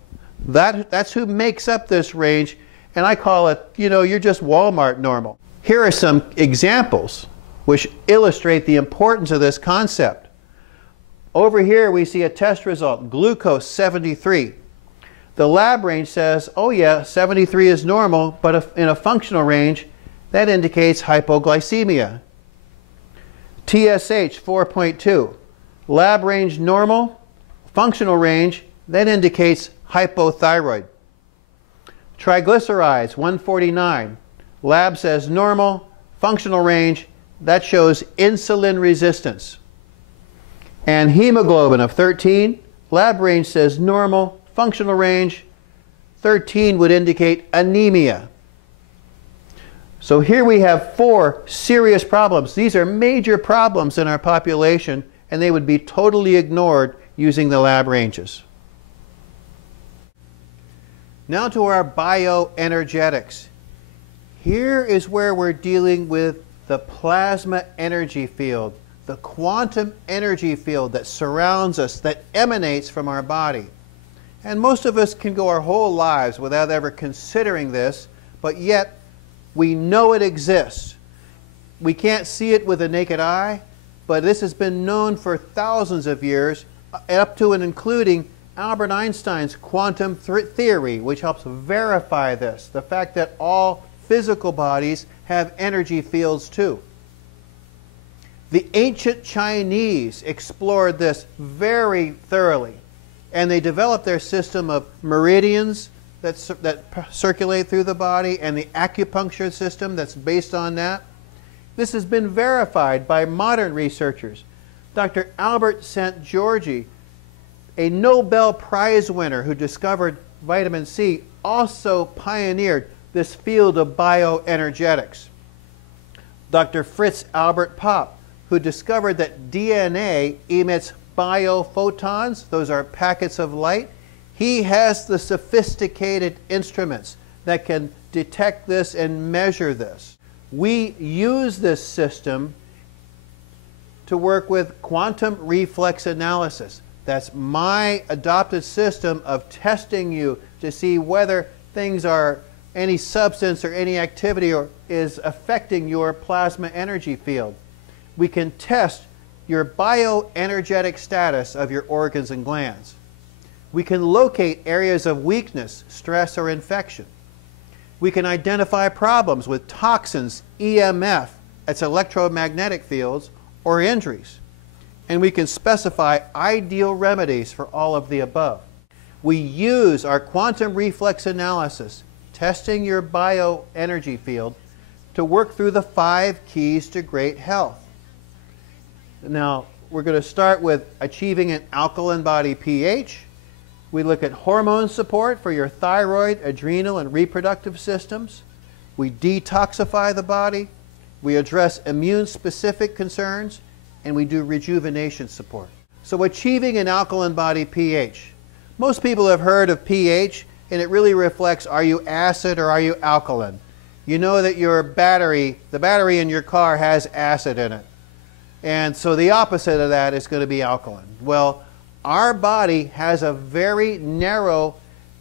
That's who makes up this range, and I call it, you're just Walmart normal. Here are some examples which illustrate the importance of this concept. Over here we see a test result, glucose 73. The lab range says, oh yeah, 73 is normal, but in a functional range, that indicates hypoglycemia. TSH 4.2, lab range normal, functional range, that indicates hypothyroid. Triglycerides 149, lab says normal, functional range, that shows insulin resistance. And hemoglobin of 13, lab range says normal, functional range, 13 would indicate anemia. So here we have 4 serious problems. These are major problems in our population, and they would be totally ignored using the lab ranges. Now to our bioenergetics. Here is where we're dealing with the plasma energy field, the quantum energy field that surrounds us, that emanates from our body. And most of us can go our whole lives without ever considering this, but yet we know it exists. We can't see it with the naked eye, but this has been known for thousands of years, up to and including Albert Einstein's quantum theory, which helps verify this, the fact that all physical bodies have energy fields too. The ancient Chinese explored this very thoroughly, and they developed their system of meridians that circulate through the body, and the acupuncture system that's based on that. This has been verified by modern researchers. Dr. Albert St. Georgi, a Nobel Prize winner who discovered vitamin C, also pioneered this field of bioenergetics. Dr. Fritz Albert Popp, who discovered that DNA emits biophotons, those are packets of light. He has the sophisticated instruments that can detect this and measure this. We use this system to work with quantum reflex analysis. That's my adopted system of testing you to see whether things are, any substance or any activity is affecting your plasma energy field. We can test your bioenergetic status of your organs and glands. We can locate areas of weakness, stress, or infection. We can identify problems with toxins, EMF, that's electromagnetic fields, or injuries. And we can specify ideal remedies for all of the above. We use our quantum reflex analysis, testing your bioenergy field, to work through the 5 keys to great health. Now, we're going to start with achieving an alkaline body pH. We look at hormone support for your thyroid, adrenal, and reproductive systems. We detoxify the body. We address immune-specific concerns, and we do rejuvenation support. So achieving an alkaline body pH. Most people have heard of pH, and it really reflects, are you acid or are you alkaline? You know that your battery, the battery in your car has acid in it. And so the opposite of that is going to be alkaline. Well, our body has a very narrow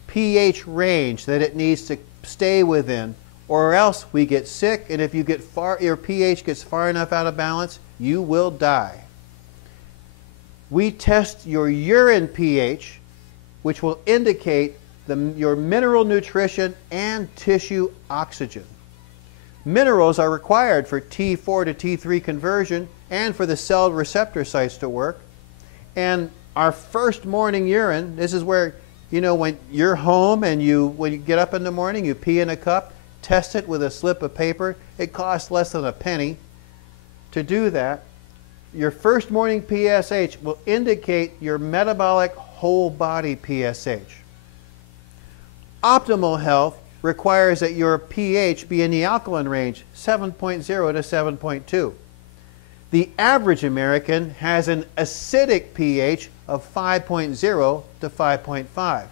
pH range that it needs to stay within, or else we get sick, and if you get your pH gets far enough out of balance, you will die. We test your urine pH, which will indicate your mineral nutrition and tissue oxygen. Minerals are required for T4 to T3 conversion and for the cell receptor sites to work. And our first morning urine, this is where, you know, when you're home and when you get up in the morning, you pee in a cup, test it with a slip of paper. It costs less than a penny to do that. Your first morning PSH will indicate your metabolic whole body PSH. Optimal health requires that your pH be in the alkaline range, 7.0 to 7.2. The average American has an acidic pH of 5.0 to 5.5.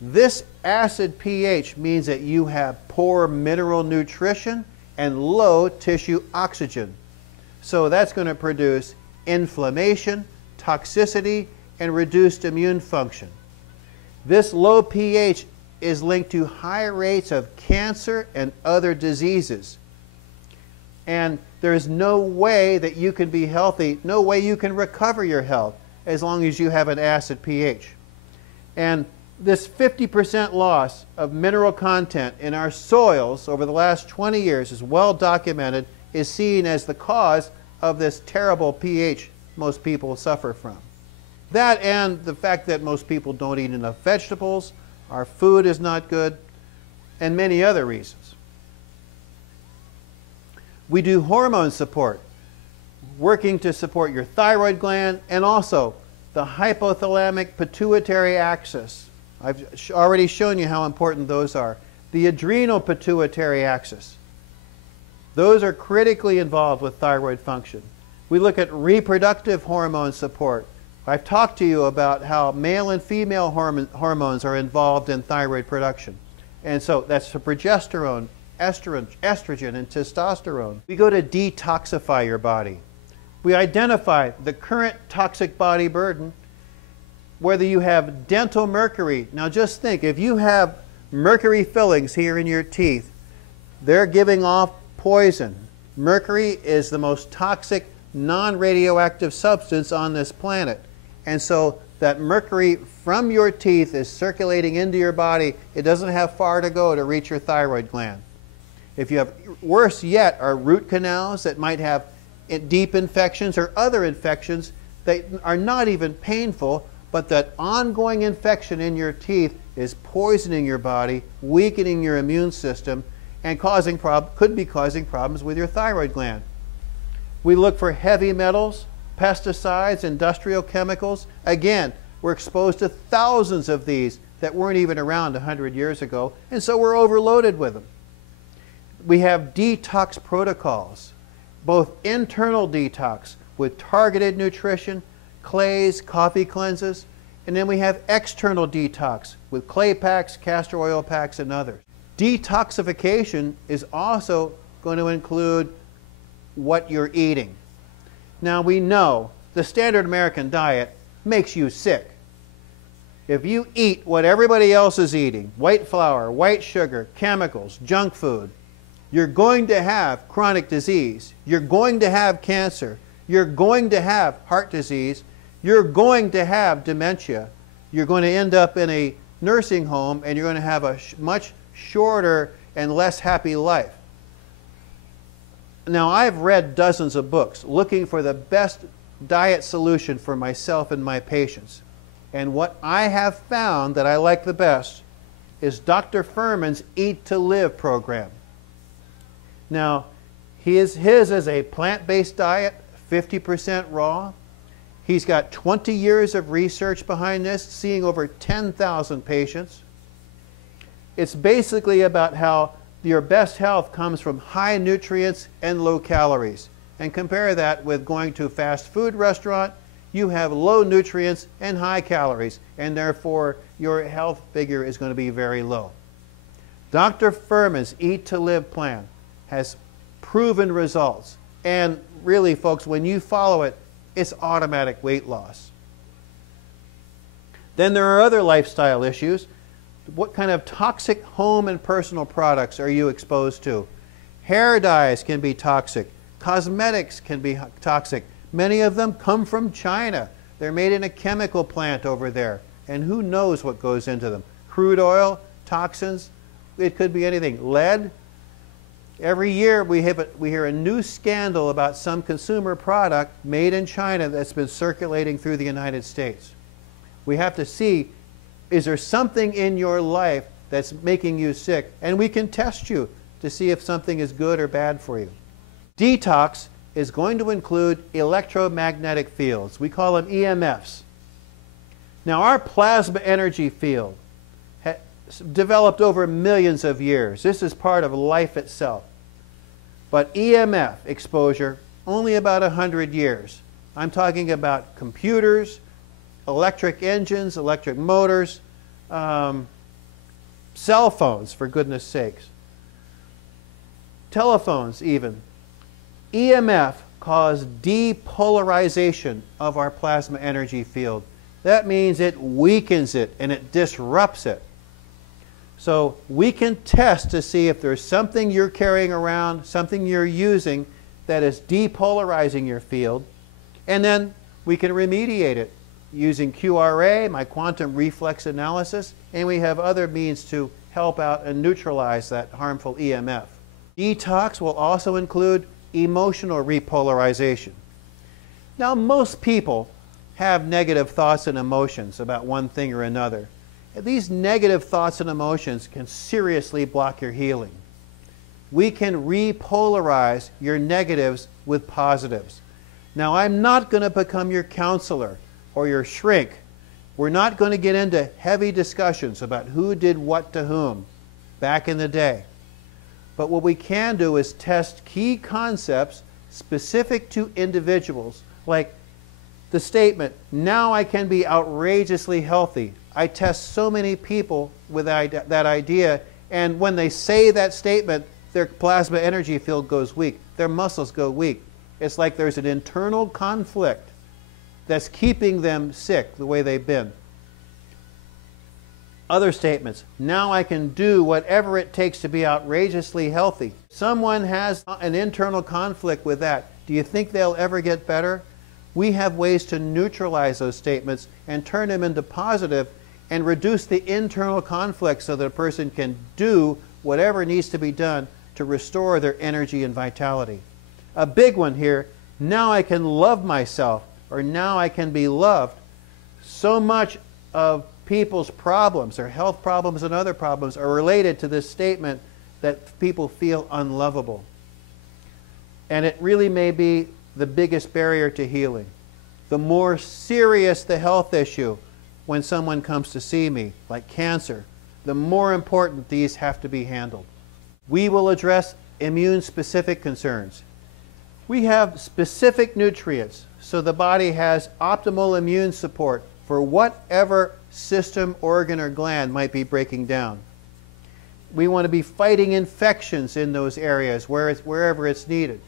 This acid pH means that you have poor mineral nutrition and low tissue oxygen. So that's going to produce inflammation, toxicity, and reduced immune function. This low pH is linked to high rates of cancer and other diseases. And there's no way that you can be healthy, no way you can recover your health as long as you have an acid pH. And this 50% loss of mineral content in our soils over the last 20 years is well documented, is seen as the cause of this terrible pH most people suffer from. That and the fact that most people don't eat enough vegetables, our food is not good, and many other reasons. We do hormone support, working to support your thyroid gland and also the hypothalamic pituitary axis. I've already shown you how important those are. The adrenal pituitary axis. Those are critically involved with thyroid function. We look at reproductive hormone support. I've talked to you about how male and female hormones are involved in thyroid production. And so that's for progesterone, estrogen, and testosterone. We go to detoxify your body. We identify the current toxic body burden, whether you have dental mercury. Now just think, if you have mercury fillings here in your teeth, they're giving off poison. Mercury is the most toxic non-radioactive substance on this planet. And so that mercury from your teeth is circulating into your body. It doesn't have far to go to reach your thyroid gland. If you have, worse yet, are root canals that might have deep infections or other infections that are not even painful, but that ongoing infection in your teeth is poisoning your body, weakening your immune system, and could be causing problems with your thyroid gland. We look for heavy metals, pesticides, industrial chemicals. Again, we're exposed to thousands of these that weren't even around 100 years ago, and so we're overloaded with them. We have detox protocols, both internal detox with targeted nutrition, clays, coffee cleanses, And then we have external detox with clay packs, castor oil packs, and others. Detoxification is also going to include what you're eating. Now we know the standard American diet makes you sick. If you eat what everybody else is eating, white flour, white sugar, chemicals, junk food, you're going to have chronic disease. You're going to have cancer. You're going to have heart disease. You're going to have dementia. You're going to end up in a nursing home, and you're going to have a much shorter and less happy life. Now, I've read dozens of books looking for the best diet solution for myself and my patients. And what I have found that I like the best is Dr. Furman's Eat to Live program. Now, his is a plant-based diet, 50% raw. He's got 20 years of research behind this, seeing over 10,000 patients. It's basically about how your best health comes from high nutrients and low calories. And compare that with going to a fast food restaurant. You have low nutrients and high calories, and therefore your health figure is going to be very low. Dr. Furman's Eat to Live plan has proven results. And really, folks, when you follow it, it's automatic weight loss. Then there are other lifestyle issues. What kind of toxic home and personal products are you exposed to? Hair dyes can be toxic. Cosmetics can be toxic. Many of them come from China. They're made in a chemical plant over there. And who knows what goes into them? Crude oil, toxins, it could be anything. Lead. Every year we hear a new scandal about some consumer product made in China that's been circulating through the United States. We have to see, is there something in your life that's making you sick? And we can test you to see if something is good or bad for you. Detox is going to include electromagnetic fields. We call them EMFs. Now, our plasma energy field developed over millions of years. This is part of life itself. But EMF exposure, only about 100 years. I'm talking about computers, electric engines, electric motors, cell phones, for goodness sakes, telephones even. EMF cause depolarization of our plasma energy field. That means it weakens it and it disrupts it. So we can test to see if there's something you're carrying around, something you're using that is depolarizing your field, and then we can remediate it using QRA, my quantum reflex analysis, and we have other means to help out and neutralize that harmful EMF. Detox will also include emotional repolarization. Now, most people have negative thoughts and emotions about one thing or another. These negative thoughts and emotions can seriously block your healing. We can repolarize your negatives with positives. Now, I'm not going to become your counselor or your shrink. We're not going to get into heavy discussions about who did what to whom back in the day. But what we can do is test key concepts specific to individuals, like the statement, "Now I can be outrageously healthy." I test so many people with that idea, and when they say that statement, their plasma energy field goes weak. Their muscles go weak. It's like there's an internal conflict that's keeping them sick the way they've been. Other statements, "Now I can do whatever it takes to be outrageously healthy." Someone has an internal conflict with that. Do you think they'll ever get better? We have ways to neutralize those statements and turn them into positive and reduce the internal conflict so that a person can do whatever needs to be done to restore their energy and vitality. A big one here, "Now I can love myself," or "Now I can be loved." So much of people's problems, their health problems and other problems, are related to this statement that people feel unlovable. And it really may be the biggest barrier to healing. The more serious the health issue when someone comes to see me, like cancer, the more important these have to be handled. We will address immune-specific concerns. We have specific nutrients, so the body has optimal immune support for whatever system, organ, or gland might be breaking down. We want to be fighting infections in those areas wherever it's needed.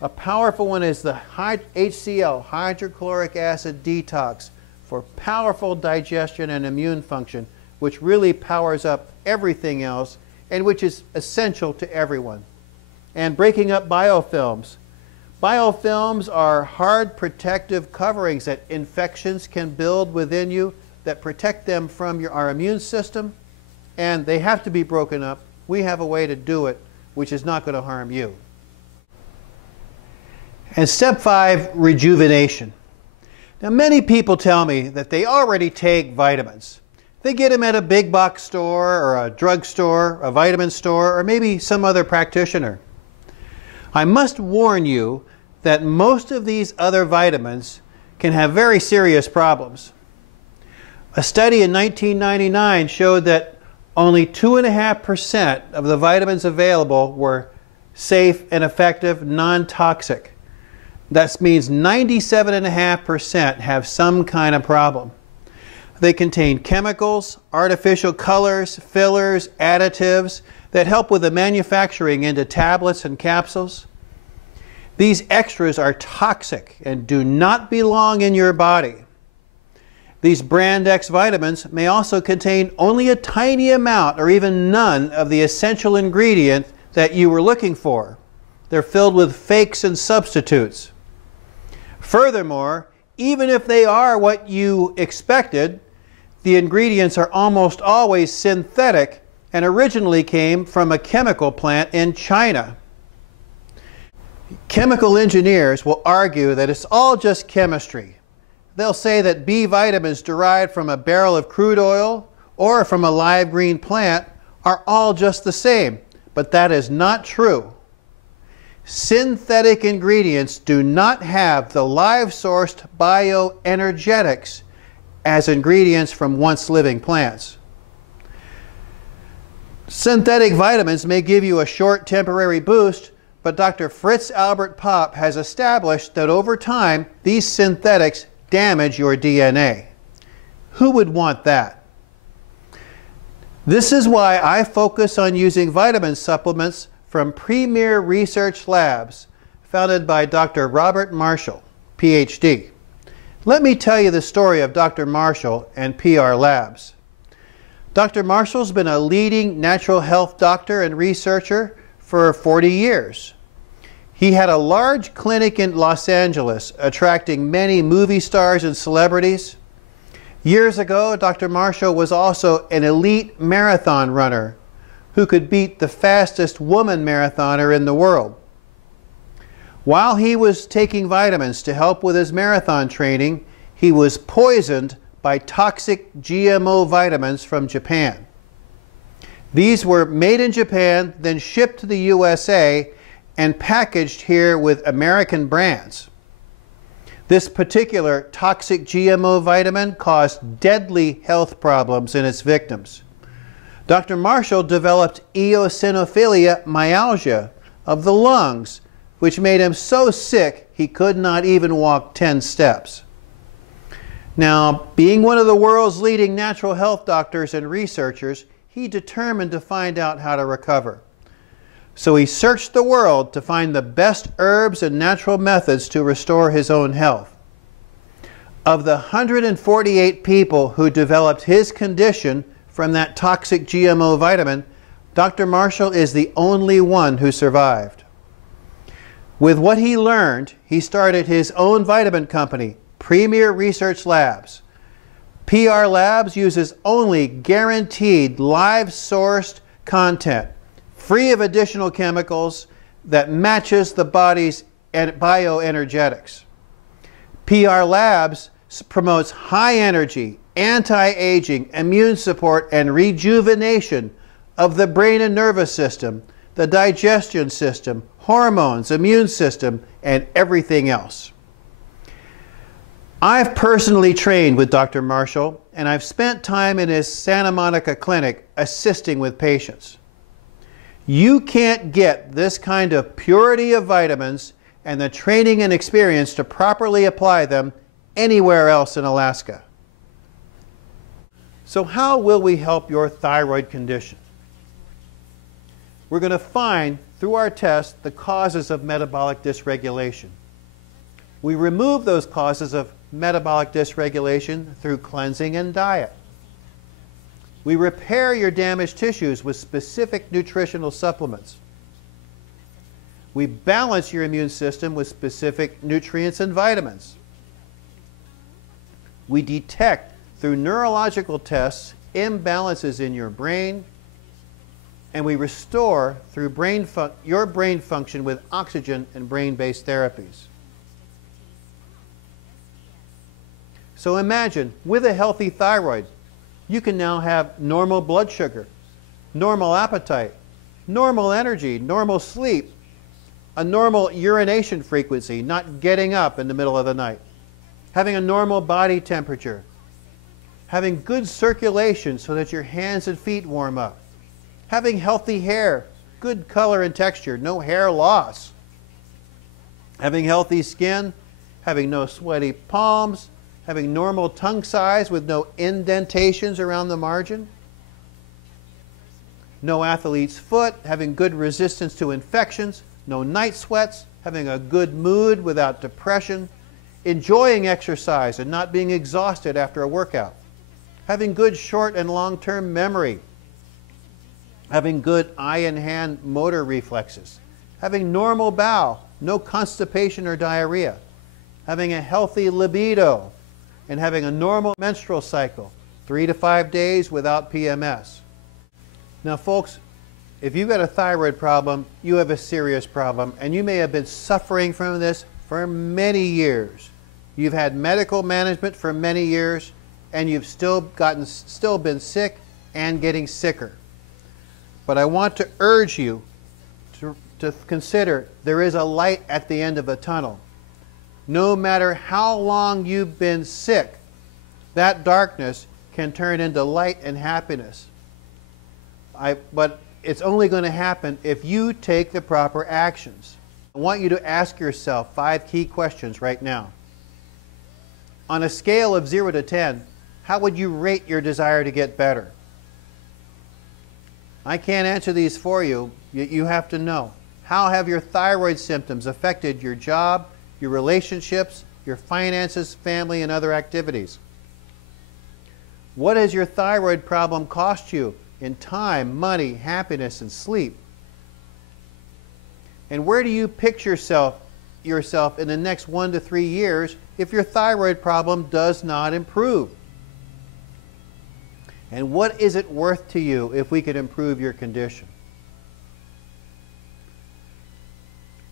A powerful one is the HCl, hydrochloric acid detox, for powerful digestion and immune function, which really powers up everything else and which is essential to everyone. And breaking up biofilms. Biofilms are hard protective coverings that infections can build within you that protect them from our immune system, and they have to be broken up. We have a way to do it which is not going to harm you. And step 5, rejuvenation. Now, many people tell me that they already take vitamins. They get them at a big box store or a drugstore, a vitamin store, or maybe some other practitioner. I must warn you that most of these other vitamins can have very serious problems. A study in 1999 showed that only 2.5% of the vitamins available were safe and effective, non-toxic. That means 97.5% have some kind of problem. They contain chemicals, artificial colors, fillers, additives that help with the manufacturing into tablets and capsules. These extras are toxic and do not belong in your body. These brand X vitamins may also contain only a tiny amount or even none of the essential ingredient that you were looking for. They're filled with fakes and substitutes. Furthermore, even if they are what you expected, the ingredients are almost always synthetic and originally came from a chemical plant in China. Chemical engineers will argue that it's all just chemistry. They'll say that B vitamins derived from a barrel of crude oil or from a live green plant are all just the same, but that is not true. Synthetic ingredients do not have the live-sourced bioenergetics as ingredients from once living plants. Synthetic vitamins may give you a short temporary boost, but Dr. Fritz Albert Popp has established that over time, these synthetics damage your DNA. Who would want that? This is why I focus on using vitamin supplements from premier research labs founded by Dr. Robert Marshall, PhD. Let me tell you the story of Dr. Marshall and PR Labs. Dr. Marshall's been a leading natural health doctor and researcher for 40 years. He had a large clinic in Los Angeles, attracting many movie stars and celebrities. Years ago, Dr. Marshall was also an elite marathon runner who could beat the fastest woman marathoner in the world. While he was taking vitamins to help with his marathon training, he was poisoned by toxic GMO vitamins from Japan. These were made in Japan, then shipped to the USA and packaged here with American brands. This particular toxic GMO vitamin caused deadly health problems in its victims. Dr. Marshall developed eosinophilia myalgia of the lungs, which made him so sick he could not even walk 10 steps. Now, being one of the world's leading natural health doctors and researchers, he determined to find out how to recover. So he searched the world to find the best herbs and natural methods to restore his own health. Of the 148 people who developed his condition from that toxic GMO vitamin, Dr. Marshall is the only one who survived. With what he learned, he started his own vitamin company, Premier Research Labs. PR Labs uses only guaranteed live-sourced content, free of additional chemicals, that matches the body's bioenergetics. PR Labs promotes high energy, anti-aging, immune support, and rejuvenation of the brain and nervous system, the digestion system, hormones, immune system, and everything else. I've personally trained with Dr. Marshall, and I've spent time in his Santa Monica clinic assisting with patients. You can't get this kind of purity of vitamins and the training and experience to properly apply them anywhere else in Alaska. So how will we help your thyroid condition? We're going to find, through our test, the causes of metabolic dysregulation. We remove those causes of metabolic dysregulation through cleansing and diet. We repair your damaged tissues with specific nutritional supplements. We balance your immune system with specific nutrients and vitamins. We detect through neurological tests imbalances in your brain, and we restore through your brain function with oxygen and brain-based therapies. So imagine, with a healthy thyroid, you can now have normal blood sugar, normal appetite, normal energy, normal sleep, a normal urination frequency, not getting up in the middle of the night, having a normal body temperature, having good circulation so that your hands and feet warm up, having healthy hair, good color and texture, no hair loss, having healthy skin, having no sweaty palms, having normal tongue size with no indentations around the margin, no athlete's foot, having good resistance to infections, no night sweats, having a good mood without depression, enjoying exercise and not being exhausted after a workout, having good short and long-term memory, having good eye and hand motor reflexes, having normal bowel, no constipation or diarrhea, having a healthy libido, and having a normal menstrual cycle, 3 to 5 days without PMS. Now folks, if you've got a thyroid problem, you have a serious problem, and you may have been suffering from this for many years. You've had medical management for many years, and you've still been sick and getting sicker. But I want to urge you to consider there is a light at the end of the tunnel. No matter how long you've been sick, that darkness can turn into light and happiness. But it's only going to happen if you take the proper actions. I want you to ask yourself 5 key questions right now. On a scale of 0 to 10, how would you rate your desire to get better? I can't answer these for you. You have to know. How have your thyroid symptoms affected your job, your relationships, your finances, family, and other activities? What has your thyroid problem cost you in time, money, happiness, and sleep? And where do you picture yourself in the next 1 to 3 years if your thyroid problem does not improve? And what is it worth to you if we could improve your condition?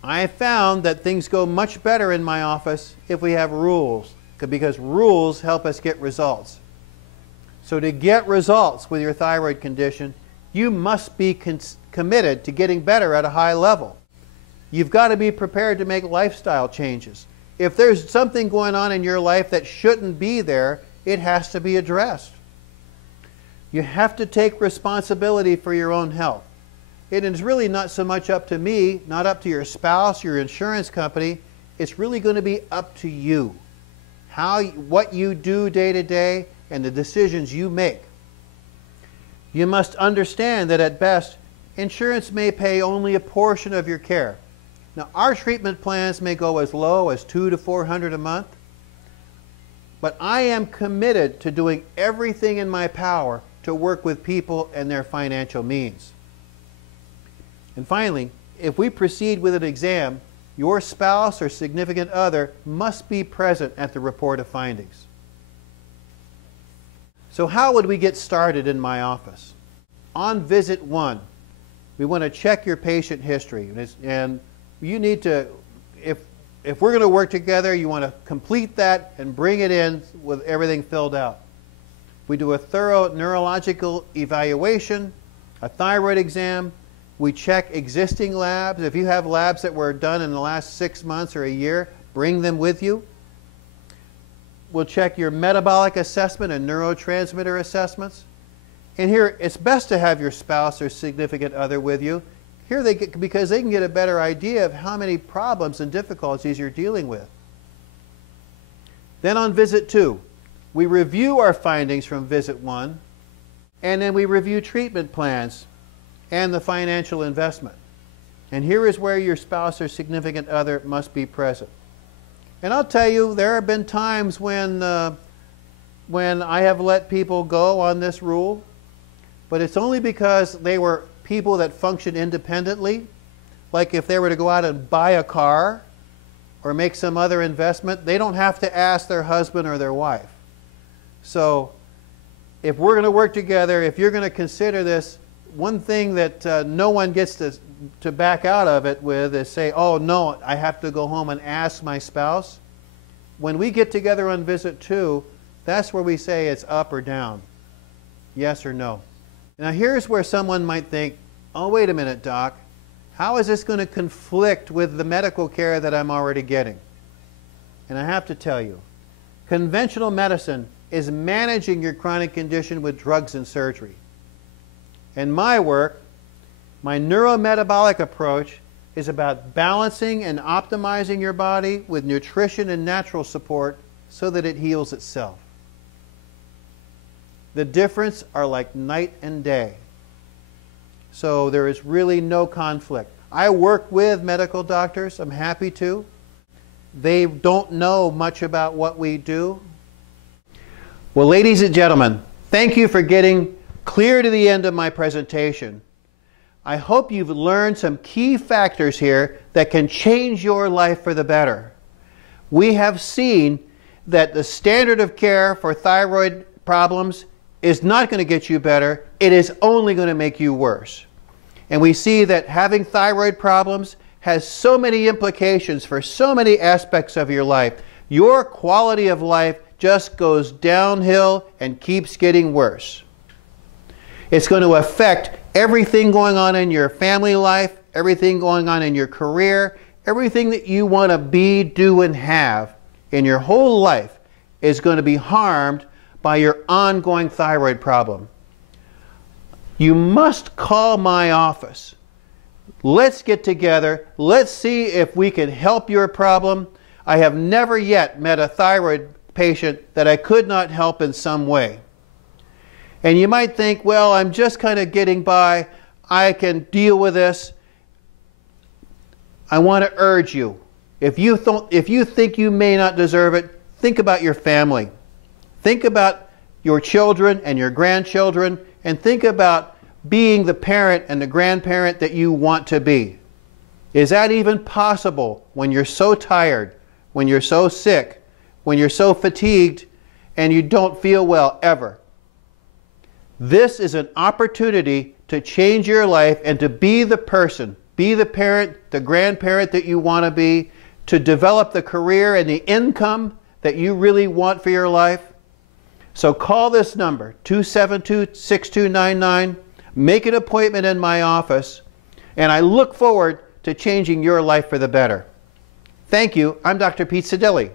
I have found that things go much better in my office if we have rules, because rules help us get results. So to get results with your thyroid condition, you must be committed to getting better at a high level. You've got to be prepared to make lifestyle changes. If there's something going on in your life that shouldn't be there, it has to be addressed. You have to take responsibility for your own health. It is really not so much up to me, not up to your spouse, your insurance company. It's really going to be up to you. What you do day to day and the decisions you make. You must understand that at best, insurance may pay only a portion of your care. Now, our treatment plans may go as low as $200 to $400 a month, but I am committed to doing everything in my power to work with people and their financial means. And finally, if we proceed with an exam, your spouse or significant other must be present at the report of findings. So how would we get started in my office? On visit 1, we want to check your patient history. And you need to, if we're going to work together, you want to complete that and bring it in with everything filled out. We do a thorough neurological evaluation, a thyroid exam. We check existing labs. If you have labs that were done in the last 6 months or a year, bring them with you. We'll check your metabolic assessment and neurotransmitter assessments. And here, it's best to have your spouse or significant other with you. Here, because they can get a better idea of how many problems and difficulties you're dealing with. Then on visit 2, we review our findings from visit 1 And then we review treatment plans and the financial investment. And here is where your spouse or significant other must be present. And I'll tell you, there have been times when I have let people go on this rule, but it's only because they were people that function independently. Like if they were to go out and buy a car or make some other investment, they don't have to ask their husband or their wife. So if we're going to work together, if you're going to consider this, one thing that no one gets to back out of it with is say, oh no, I have to go home and ask my spouse. When we get together on visit 2, that's where we say it's up or down, yes or no. Now here's where someone might think, oh wait a minute, doc, how is this going to conflict with the medical care that I'm already getting? And I have to tell you, conventional medicine is managing your chronic condition with drugs and surgery. In my work, my neurometabolic approach is about balancing and optimizing your body with nutrition and natural support so that it heals itself. The difference are like night and day. So there is really no conflict. I work with medical doctors. I'm happy to. They don't know much about what we do. Well, ladies and gentlemen, thank you for getting clear to the end of my presentation. I hope you've learned some key factors here that can change your life for the better. We have seen that the standard of care for thyroid problems is not going to get you better. It is only going to make you worse. And we see that having thyroid problems has so many implications for so many aspects of your life. Your quality of life just goes downhill and keeps getting worse. It's going to affect everything going on in your family life, everything going on in your career, everything that you want to be, do, and have in your whole life is going to be harmed by your ongoing thyroid problem. You must call my office. Let's get together. Let's see if we can help your problem. I have never yet met a thyroid patient that I could not help in some way. And you might think, well, I'm just kind of getting by. I can deal with this. I want to urge you, if you think you may not deserve it, think about your family. Think about your children and your grandchildren, and think about being the parent and the grandparent that you want to be. Is that even possible when you're so tired, when you're so sick, when you're so fatigued, and you don't feel well ever? This is an opportunity to change your life and to be the person, be the parent, the grandparent that you want to be, to develop the career and the income that you really want for your life. So call this number, 272-6299. Make an appointment in my office, and I look forward to changing your life for the better. Thank you. I'm Dr. Pizzadili.